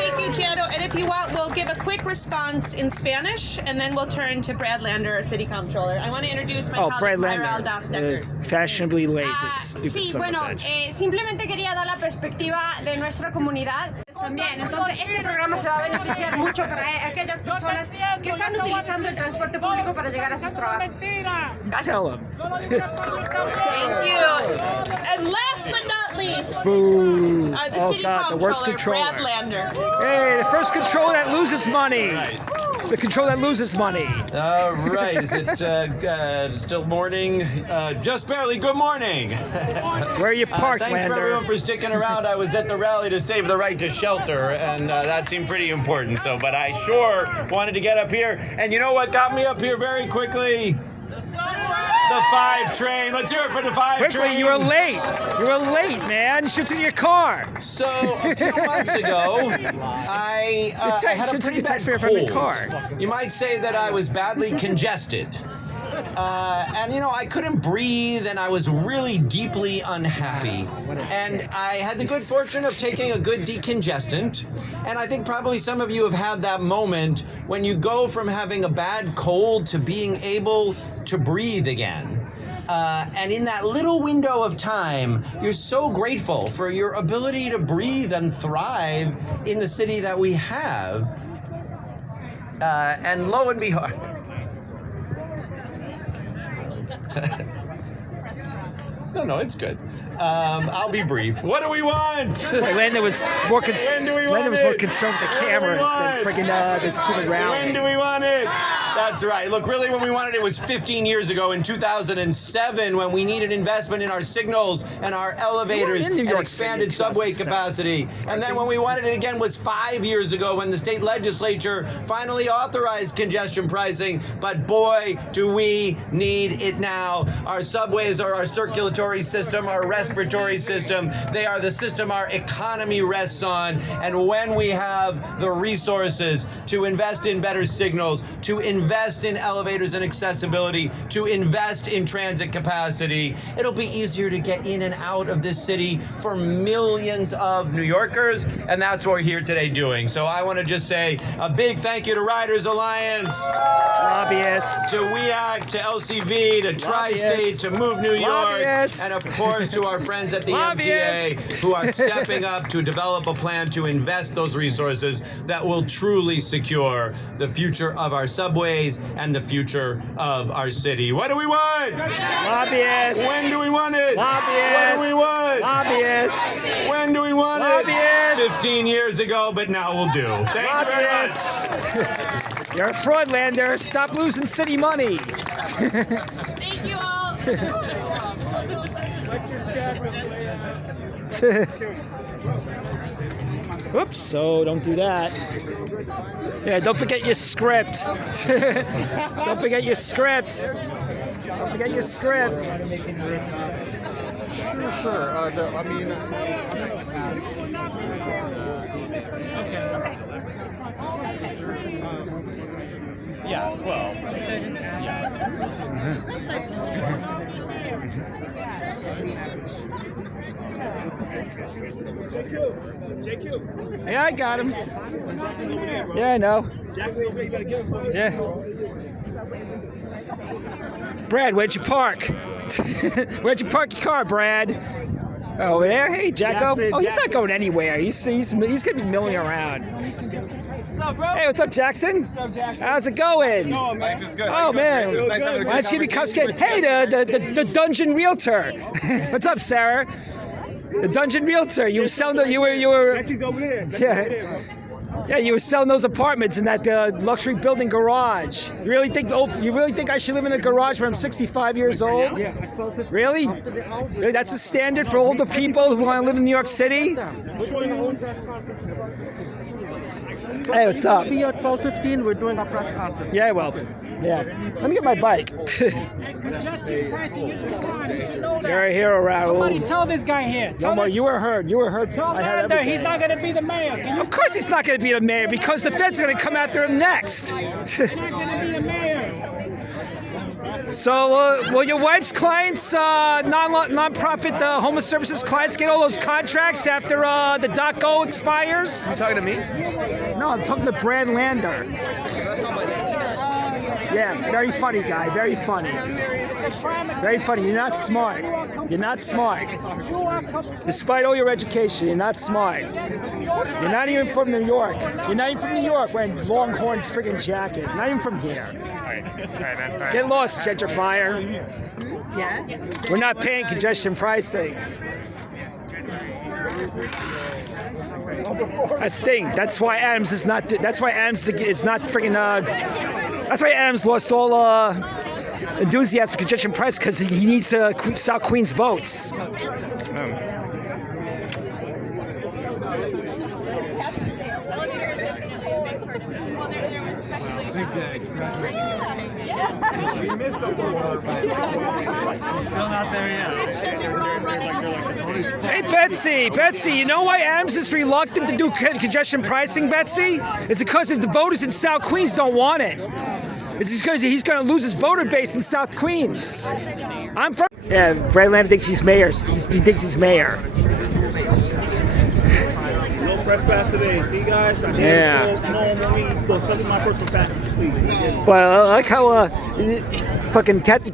Thank you, Gianno. And if you want, we'll give a quick response in Spanish, and then we'll turn to Brad Lander, our city comptroller. I want to introduce my colleague, Myra Aldasdecker. Fashionably late. Sí, bueno, simplemente quería dar la perspectiva de nuestra comunidad también. Entonces, este programa se va a beneficiar mucho para aquellas personas que están utilizando el transporte público para llegar a sus trabajos. Tell them. Thank you. And last but not least, the city comptroller, Brad Lander. Hey, the first controller that loses money. The controller that loses money. All right. Is it still morning? Just barely. Good morning. Where are you parked, Thanks for everyone for sticking around. I was at the rally to save the right to shelter, and that seemed pretty important. But I sure wanted to get up here. And you know what got me up here very quickly? The 5 train. Let's hear it for the 5 train. You were late. You were late, man. You should have your car. So a few months ago, I had a pretty bad cold. You might say that I was badly congested. And I couldn't breathe, and I was really deeply unhappy. And I had the good fortune of taking a good decongestant. And I think probably some of you have had that moment when you go from having a bad cold to being able to breathe again. And in that little window of time, you're so grateful for your ability to breathe and thrive in the city that we have. And lo and behold, No, it's good. I'll be brief. What do we want? Landon was more concerned with the cameras than freaking this stupid rally. When do we want it? That's right. Look, really, when we wanted it was 15 years ago in 2007, when we needed investment in our signals and our elevators and expanded subway capacity. And then when we wanted it again was 5 years ago, when the state legislature finally authorized congestion pricing. But boy, do we need it now. Our subways are our circulatory system, our respiratory system. They are the system our economy rests on. And when we have the resources to invest in better signals, to invest in elevators and accessibility, to invest in transit capacity, it'll be easier to get in and out of this city for millions of New Yorkers. And that's what we're here today doing. So I want to just say a big thank you to Riders Alliance, lobbyists, to WEAC, to LCV, to Tri-State, to Move New York, and of course to our friends at the MTA who are stepping up to develop a plan to invest those resources that will truly secure the future of our subways and the future of our city. What do we want? Lobbyists. When do we want it? Lobbyists. What do we want? Lobbyists. When do we want it? 16 years ago, but now will do. Thank you very much. You're a fraudlander. Stop losing city money. Thank you all. Oops, so don't do that. Yeah, don't forget your script. Don't forget your script. Don't forget your script. Sure. I mean... Yeah, well. Yeah, I got him. Yeah, I know. Yeah. Brad, where'd you park? Where'd you park your car, Brad? Over there? Hey, Jacko. Oh, he's not going anywhere. He's gonna be milling around. Hey, what's up, Jackson? What's up, Jackson? How's it going? Life is good. Oh, man. It's nice having a Why don't you give me cupcake? Hey, the dungeon realtor. What's up, Sarah? The dungeon realtor. You were selling you were. Betsy's over there. Yeah, you were selling those apartments in that luxury building garage. You really think I should live in a garage when I'm 65 years old? Yeah. Really? Really? That's the standard for older people who want to live in New York City? Hey, what's up? Be at 12:15. We're doing a press conference. Yeah, well, yeah. Let me get my bike. Congestion pricing is required. You know that. You're a hero, Raul. Somebody tell this guy here. No more. You were heard. You were heard. Tell I had Amanda everything. he's not going to be the mayor. Of course he's not going to be the mayor because the Fed's going to come after him next. He's not going to be the mayor. So, will your wife's clients, non-profit homeless services clients, get all those contracts after the .go expires? You talking to me? No, I'm talking to Brad Lander. That's not my name. Yeah, very funny guy, very funny. Very funny. You're not smart. You're not smart. Despite all your education, you're not smart. You're not even from New York. You're not even from New York wearing Longhorns friggin' jacket. Not even from here. Get lost, gentrifier. Yes. We're not paying congestion pricing. That's the thing. That's why Adams is not. That's why Adams is not friggin'. That's why Adams lost all enthusiasm for congestion price because he needs South Queens votes. Still not there yet. Hey, Betsy, you know why Adams is reluctant to do congestion pricing, Betsy? It's because the voters in South Queens don't want it. It's because he's going to lose his voter base in South Queens. I'm from... Yeah, Brad Lander thinks he's mayor. He thinks he's mayor. No press pass today. See, guys? My personal pass, please. Well, I like how fucking Kathy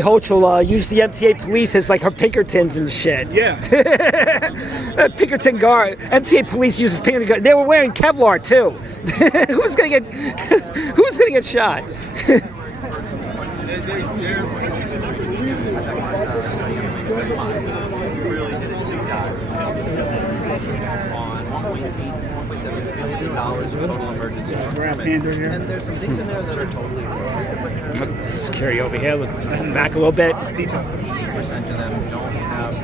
Hochul used the MTA police as like her Pinkertons and shit. Yeah. Pinkerton guard. MTA police uses Pinkerton. They were wearing Kevlar too. Who's gonna get shot? total emergency. And there's some things in there that are totally wrong. Let's carry over here, look back a little bit. 50% of them don't have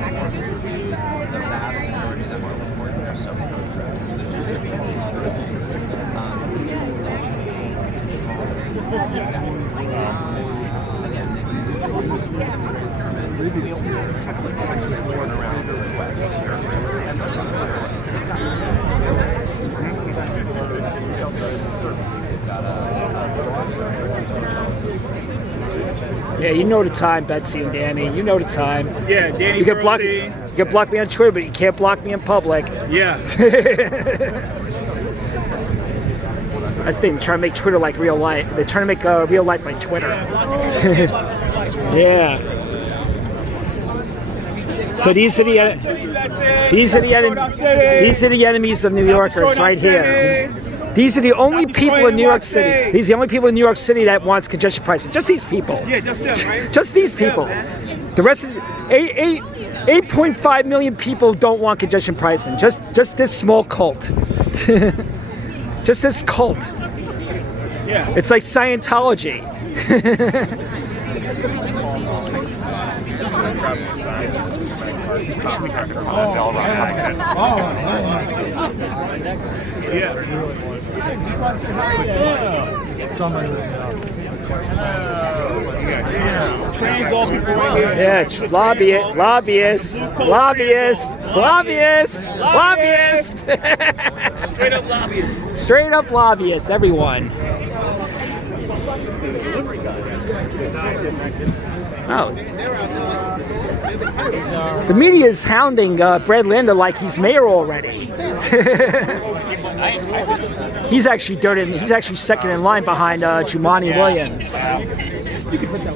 the vast majority of them are reporting their subcontractors. There's just Yeah, you know the time, Betsy and Danny. You know the time. Yeah, Danny. You can block me on Twitter, but you can't block me in public. Yeah. I think they're trying to make Twitter like real life. They're trying to make real life like Twitter. Yeah. So these are the enemies of New Yorkers right here. These are the only people in New York City. These are the only people in New York City that wants congestion pricing. Just these people. Yeah, just them, right? Just these people. The rest of 8.5 million people don't want congestion pricing. Just this small cult. Just this cult. Yeah. It's like Scientology. Trains all people right here. Yeah, lobbyists. Straight up lobbyists. Straight up lobbyists, everyone. Oh. The media is hounding Brad Lander like he's mayor already. He's actually He's actually second in line behind Jumaane Williams. You can put that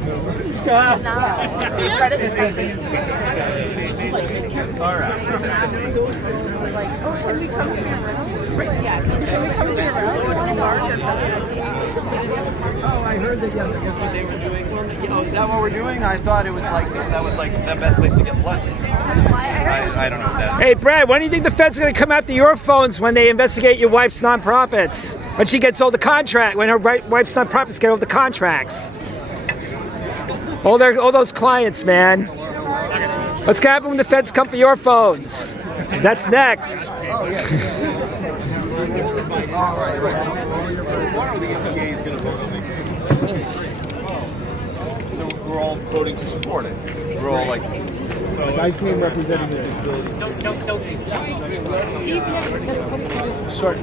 Oh, I heard that that's what they were doing. Oh, is that what we're doing? I thought it was like that was like the best place to get blood. I don't know what that is. Hey, Brad, when do you think the Fed's going to come after your phones when they investigate your wife's nonprofits? When she gets all the when her wife's nonprofits get all the contracts. All those clients, man. What's going to happen when the Feds come for your phones? That's next. Oh, yeah. Tomorrow the MTA is going to vote on it. So we're all voting to support it. We're all like... I came representing the disability. Short.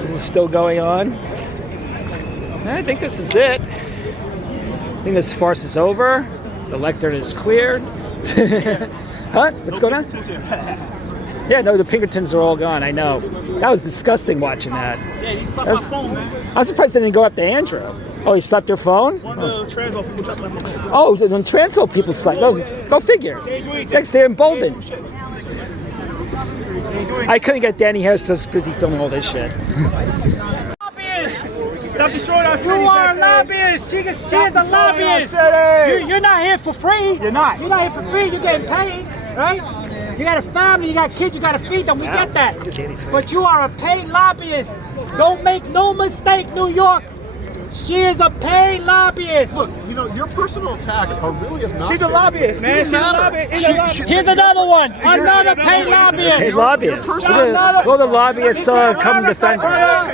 This is still going on. I think this is it. I think this farce is over. The lectern is cleared. Huh? What's going on? Yeah, no, the Pinkertons are all gone. I know. That was disgusting watching that. Yeah, you stopped my phone, man. I'm surprised they didn't go after Andrew. Oh, he slapped your phone? One of the Transall people dropped my phone. Oh, when Transall people slapped. No, go figure. Next, they're emboldened. I couldn't get Danny Harris because I was busy filming all this shit. Stop destroying our city. You are a lobbyist. She is a lobbyist. You're not here for free. You're not. You're not here for free. You're getting paid, right? You got a family, you got kids, you got to feed them. We get that. But you are a paid lobbyist. Don't make no mistake, New York. She is a paid lobbyist. Look, you know, your personal attacks are really obnoxious. She's a lobbyist, man. She's a lobbyist. Here's another one. Another paid lobbyist. Paid lobbyists. All the lobbyists come to defend her.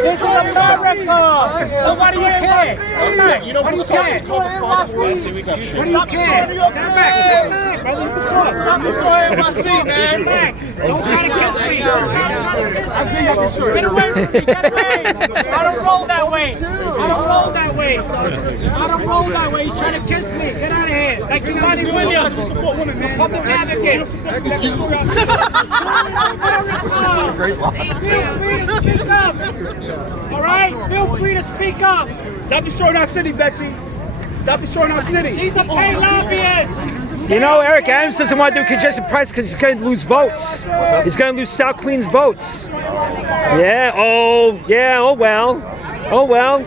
This is America. So why do you care? What do you care? What do you care? Stand back. Stop destroying my seat, man. Don't try to kiss me. Get away from me. Get away. I don't roll that way. I don't roll that way. I don't roll that way. He's trying to kiss me. Get out of here. Like Jumaane Williams. Support women, man. Public advocate. Feel free to speak up. All right? Feel free to speak up. Stop destroying our city, Betsy. Stop destroying our city. She's a paid lobbyist. You know, Eric Adams doesn't want to do congestion price because he's going to lose votes. He's going to lose South Queens votes. Yeah, oh well. Oh well,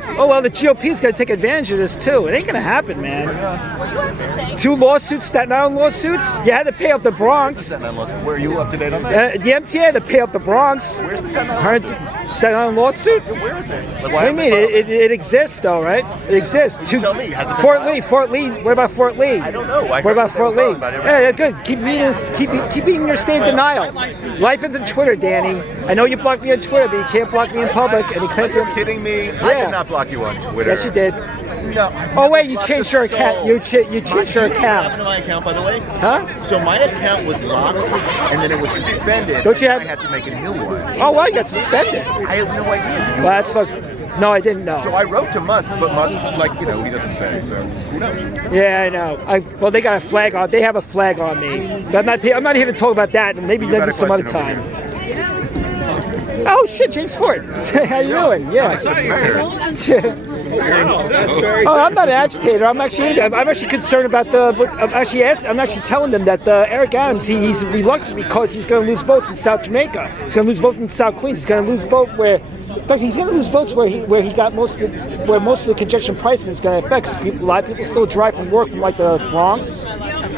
the GOP is going to take advantage of this too. It ain't going to happen, man. 2 lawsuits, Staten Island lawsuits. You had to pay up the Bronx. Where are you up to date on that? The MTA had to pay up the Bronx. Where's the Staten Island lawsuit? Staten Island lawsuit? Where is it? What do you mean? It exists though, right? It exists. Tell me. Fort Lee. What about Fort Lee? I don't know. What about Fort Lee? Yeah, good. Keep being your state of denial. Life isn't Twitter, Danny. I know you blocked me on Twitter, but you can't block me in public. And you can't. Are you kidding me? Yeah. I did not block you on Twitter. Yes, you did. No. Oh wait, you changed your account. You changed your What account. happened to my account, by the way? Huh? So my account was locked, and then it was suspended. Don't you have? I had to make a new one. Oh, well, you got suspended. I have no idea. Well, that's fuck. No, I didn't know. So I wrote to Musk, but Musk, he doesn't say. So who knows? Yeah, I know. Well, they got a flag on. They have a flag on me. But I'm not here to talk about that. Maybe some other time. Oh shit, James Ford. How you doing? Yeah. I saw you here. Oh, I'm not an agitator. I'm actually concerned about I'm actually telling them that Eric Adams, he's reluctant because he's going to lose votes in South Jamaica. He's going to lose votes in South Queens. He's going to lose votes where most of the congestion pricing is going to affect. A lot of people still drive from work from like the Bronx,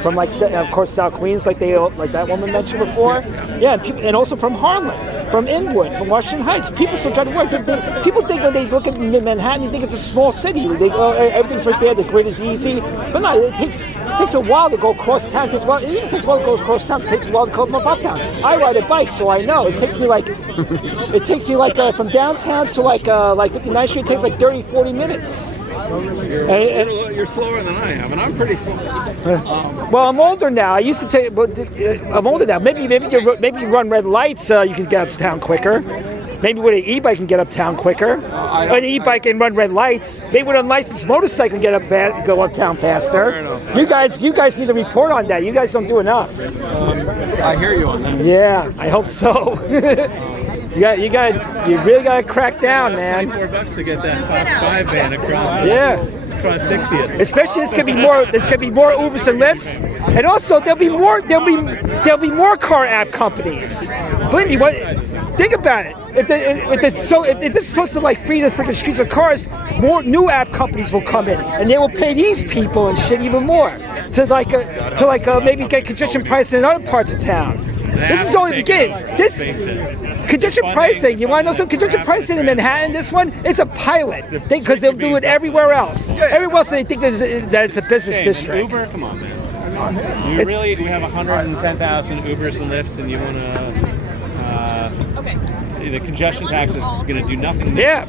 from like of course South Queens, like that woman mentioned before. Yeah, and also from Harlem, from Inwood, from Washington Heights. People still drive to work. People think when they look at Manhattan, they think it's a small city. Everything's right there. The grid is easy, but no, it takes a while to go across town. It even takes a while to go across town. It takes a while to come up uptown. I ride a bike, so I know. It takes me like from downtown to like 59th Street. It takes like 30-40 minutes. You're slower than I am, and I'm pretty slow. Well, I'm older now. I used to take. I'm older now. Maybe you run red lights. You can get uptown quicker. Maybe with an e-bike you can get uptown quicker. An e-bike can run red lights. Maybe with an unlicensed motorcycle can go uptown faster. You guys need to report on that. You guys don't do enough. I hear you on that. Yeah, I hope so. You really gotta crack down, man. $24 to get that Fox 5 van across. Yeah. Across 60th. Especially there's gonna be more Ubers and Lyfts, and also there'll be more car app companies. Believe me, think about it. If this is supposed to like free the freaking streets of cars, more new app companies will come in, and they will pay these people and shit even more to maybe get congestion pricing in other parts of town. This is only the beginning. This congestion pricing, you want to know some congestion pricing in Manhattan? This one, it's a pilot because they'll do it everywhere else. Everywhere else they think that it's a business district. Uber, come on, man. We have 110,000 Ubers and Lyfts, and you want to? The congestion tax is going to do nothing. Yeah,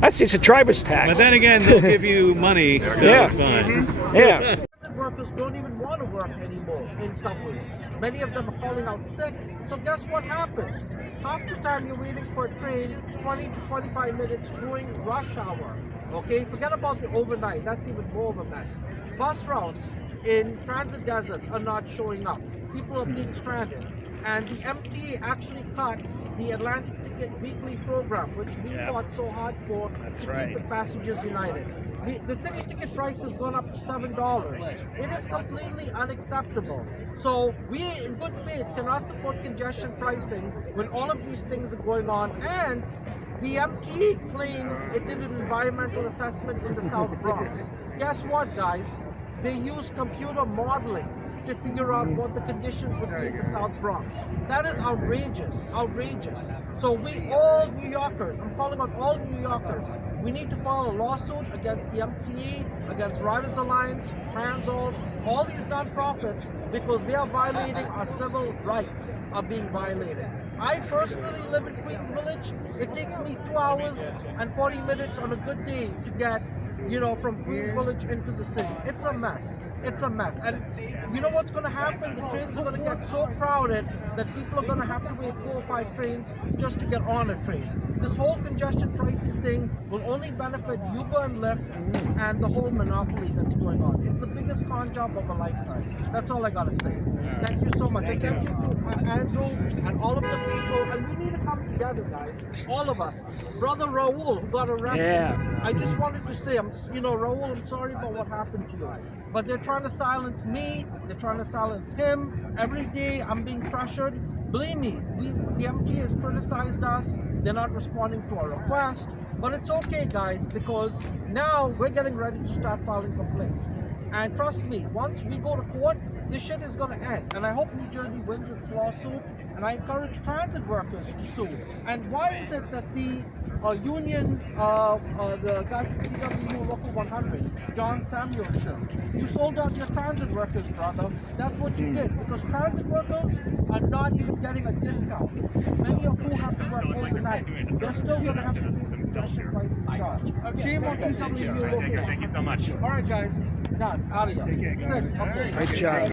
that's just a driver's tax. But then again, they'll give you money, so it's fine. Yeah. Workers don't even want to work anymore in subways. Many of them are calling out sick. So guess what happens? Half the time you're waiting for a train, 20 to 25 minutes during rush hour. Okay, forget about the overnight. That's even more of a mess. Bus routes in transit deserts are not showing up. People are being stranded. And the MTA actually cut the Atlantic Ticket Weekly program, which we fought so hard for to keep the passengers united. The city ticket price has gone up to $7. It is completely unacceptable. So we, in good faith, cannot support congestion pricing when all of these things are going on. And the MTA claims it did an environmental assessment in the South Bronx. Guess what, guys? They use computer modeling to figure out what the conditions would be in the South Bronx. That is outrageous, outrageous. So we all New Yorkers, I'm calling on all New Yorkers, we need to file a lawsuit against the MTA, against Riders Alliance, Transold, all these non-profits, because they are violating our civil rights, are being violated. I personally live in Queens Village. It takes me 2 hours and 40 minutes on a good day to get from Queens Village into the city. It's a mess. It's a mess. And you know what's going to happen? The trains are going to get so crowded that people are going to have to wait 4 or 5 trains just to get on a train. This whole congestion pricing thing will only benefit Uber and Lyft and the whole monopoly that's going on. It's the biggest con job of a lifetime. That's all I got to say. Thank you so much. And thank you to Andrew and all of the people. And we need to come together, guys. All of us. Brother Raul, who got arrested. Yeah. I just wanted to say, Raul, I'm sorry about what happened to you. But they're trying to silence me. They're trying to silence him. Every day I'm being pressured. Believe me, the MTA has criticized us. They're not responding to our request. But it's okay, guys, because now we're getting ready to start filing complaints. And trust me, once we go to court, this shit is going to end. And I hope New Jersey wins its lawsuit. And I encourage transit workers to sue. And why is it that the union, the guy from PWU Local 100, John Samuelson, you sold out your transit workers, brother. That's what you did, because transit workers are not even getting a discount. Many of who have to work overnight, they're still going to have to pay the congestion pricing charge. Shame on PWU Local 100. Thank you so much. All right, guys, done. Out of here. Great job.